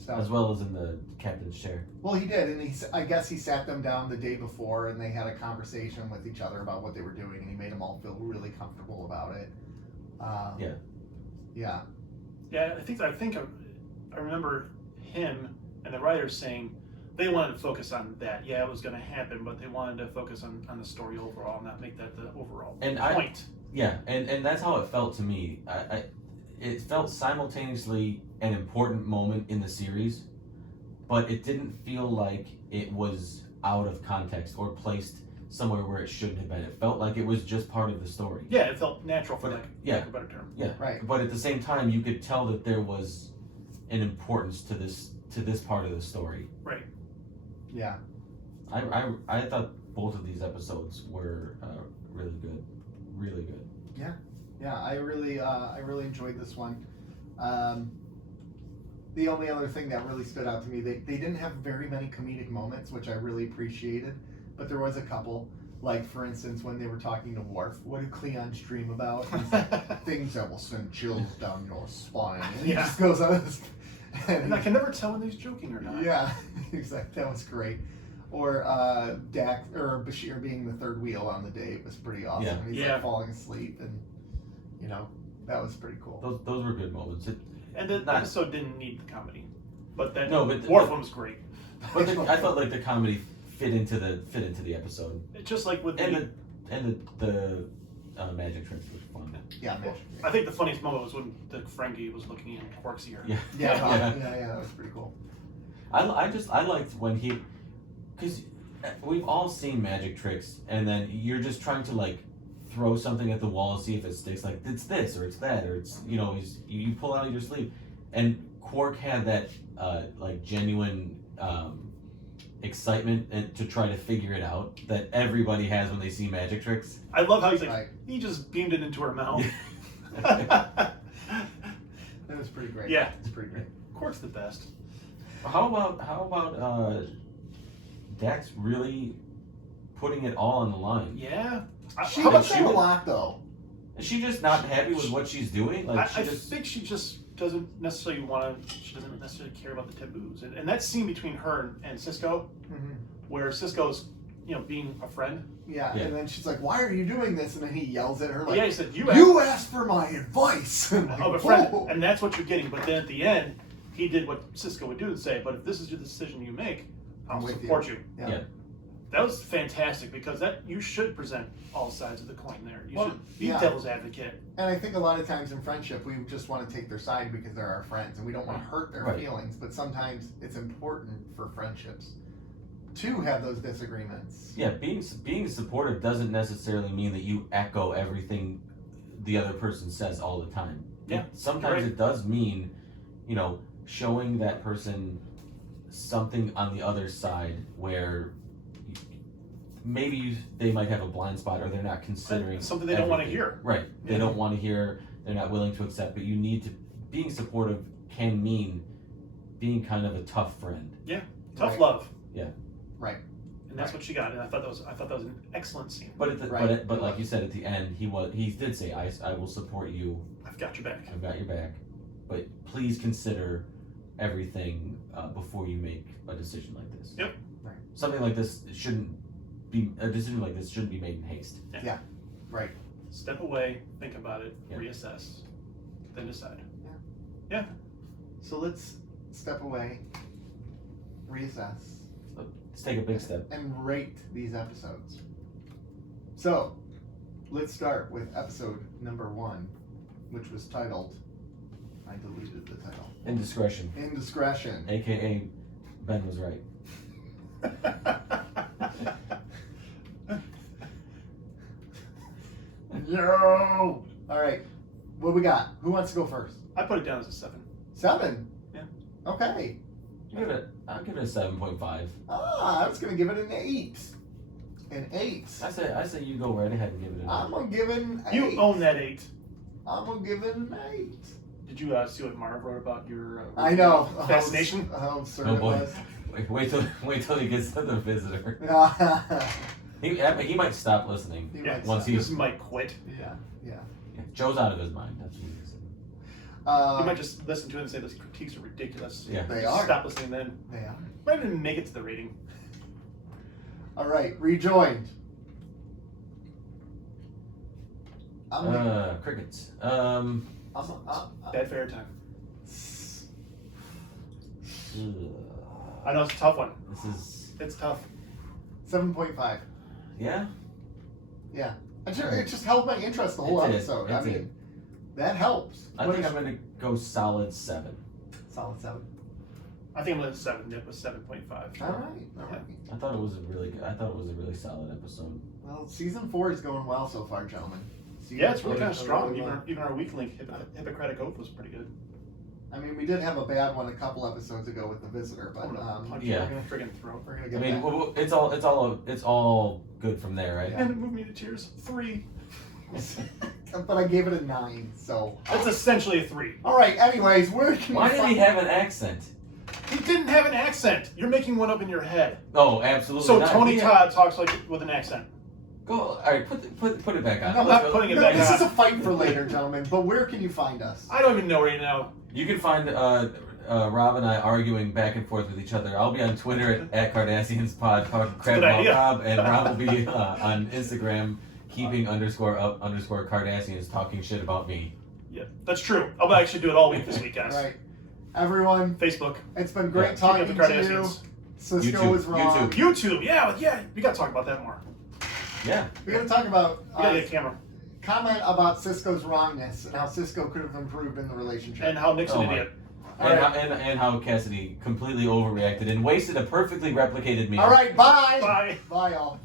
So, as well as in the captain's chair. Well, he did, and I guess he sat them down the day before, and they had a conversation with each other about what they were doing, and he made them all feel really comfortable about it. Yeah. I think I remember him and the writers saying they wanted to focus on that. Yeah, it was going to happen, but they wanted to focus on the story overall, not make that the overall point. And that's how it felt to me. It felt simultaneously an important moment in the series, but it didn't feel like it was out of context or placed somewhere where it shouldn't have been. It felt like it was just part of the story. Yeah, it felt natural, for lack of a better term. Yeah, right. But at the same time, you could tell that there was an importance to this part of the story. Right. Yeah. I thought both of these episodes were really good. Really good. Yeah, I really enjoyed this one. The only other thing that really stood out to me, they didn't have very many comedic moments, which I really appreciated, but there was a couple. Like, for instance, when they were talking to Worf, what did Cleon's dream about? He's like, things that will send chills down your spine. And he just goes on this. And I can never tell when he's joking or not. Yeah, exactly. That was great. Or Bashir being the third wheel on the date was pretty awesome. Yeah. He's like falling asleep, and that was pretty cool. Those were good moments. And the episode didn't need the comedy, but that but Worf one was great. But I felt like the comedy fit into the episode. It's just like with the magic tricks was fun. Yeah, magic. I think the funniest moment was when the Ferengi was looking in Quark's ear. Yeah, that was pretty cool. I liked when because we've all seen magic tricks, and then you're just trying to like throw something at the wall and see if it sticks. Like, it's this or it's that, or it's you pull out of your sleeve, and Quark had that like genuine excitement and to try to figure it out that everybody has when they see magic tricks. I love how he's like, he just beamed it into her mouth. That was pretty great. Yeah, it's pretty great. Quark's the best. How about Dax really putting it all on the line? Yeah. She does that a lot, though. Is she just not happy with what she's doing? Like, I think she just doesn't necessarily care about the taboos. And that scene between her and Cisco, where Cisco's, being a friend. Yeah, and then she's like, "Why are you doing this?" And then he yells at her like, he said, "You asked for my advice." Like, of a friend, and that's what you're getting. But then at the end, he did what Cisco would do and say, "But if this is your decision you make, I'll support you." Yeah. That was fantastic, because you should present all sides of the coin there. You should be devil's advocate. And I think a lot of times in friendship, we just want to take their side because they're our friends, and we don't want to hurt their feelings. But sometimes it's important for friendships to have those disagreements. Yeah, being supportive doesn't necessarily mean that you echo everything the other person says all the time. Yeah, Sometimes it does mean, showing that person something on the other side where maybe they might have a blind spot or they're not considering something they don't want to everything. hear. Right. They Yeah. don't want to hear, they're not willing to accept, but you need to, being supportive can mean being kind of a tough friend. Tough Right. love. Yeah. Right. And that's what she got. And I thought that was an excellent scene. But at the, Right. but like you said at the end, he did say, I will support you. I've got your back. I've got your back. But please consider everything before you make a decision like this. Yep. Right. Something like this a decision like this shouldn't be made in haste. Right. Step away, think about it, Yeah. reassess, then decide. So let's step away, reassess, Let's take a big step. and rate these episodes. So, let's start with episode number 1, which was titled, I deleted the title, Indiscretion. Indiscretion. AKA Ben was right. Yo! Alright, what we got? Who wants to go first? I put it down as a 7. 7? Yeah. Okay. I'll give it a 7.5. I was gonna give it an 8. An 8. I say you go right ahead and give it an 8. I'm gonna give it an 8. You own that 8. I'm gonna give it an 8. Did you see what Marv wrote about your I know. fascination? Oh, sir, Oh, it boy. was. Wait till he gets to the visitor. He He might stop listening. Yeah, might once stop. This might quit. Yeah. Yeah, Joe's out of his mind. That's what he is. You might just listen to it and say those critiques are ridiculous. Yeah. They are. Stop listening then. They are. Might even make it to the rating. All right, rejoined. Crickets. Bad fair time. Ugh. I know it's a tough one. This is 7.5. yeah. It just held my interest the whole It did. episode. It I did. mean, that helps. I think I'm gonna go solid 7. Solid 7. I think I'm going to 7. It was 7.5. All right. I thought it was a really solid episode. Well, season 4 is going well so far, gentlemen. Yeah, it's really Season kind of 4 strong. is going well. Even our weak link, Hippocratic Oath, was pretty good. I mean, we did have a bad one a couple episodes ago with the visitor, but I'm gonna punch yeah. you in the friggin' throat. we're gonna I get mean, that. it's all good from there, right? Yeah. And it moved me to tears. 3. But I gave it a 9, so. That's essentially a 3. All right. Anyways, where can Why you did find? he have an accent? He didn't have an accent. You're making one up in your head. Oh, absolutely So not. Tony He- Todd talks like with an accent. Go. All right, put it back on. I'm Let's not go. putting it No, back this on. is a fight for later, gentlemen. But where can you find us? I don't even know right now. You can find Rob and I arguing back and forth with each other. I'll be on Twitter at Cardassians Pod, talking crap good about idea. Rob, and Rob will be on Instagram, keeping_up_Cardassians, talking shit about me. Yeah, that's true. I'll actually do it all week this week, guys. All right, everyone. Facebook. It's been great Yeah. talking Keeping up to with you. Cardassians. Cisco YouTube, was wrong. YouTube. Yeah. We got to talk about that more. Yeah. We're gonna talk about We got to get a camera. comment about Cisco's wrongness and how Cisco could have improved in the relationship. And how Nick's Oh an my- idiot. All And, right. and how Cassidy completely overreacted and wasted a perfectly replicated meal. All right, bye. Bye. Bye, all.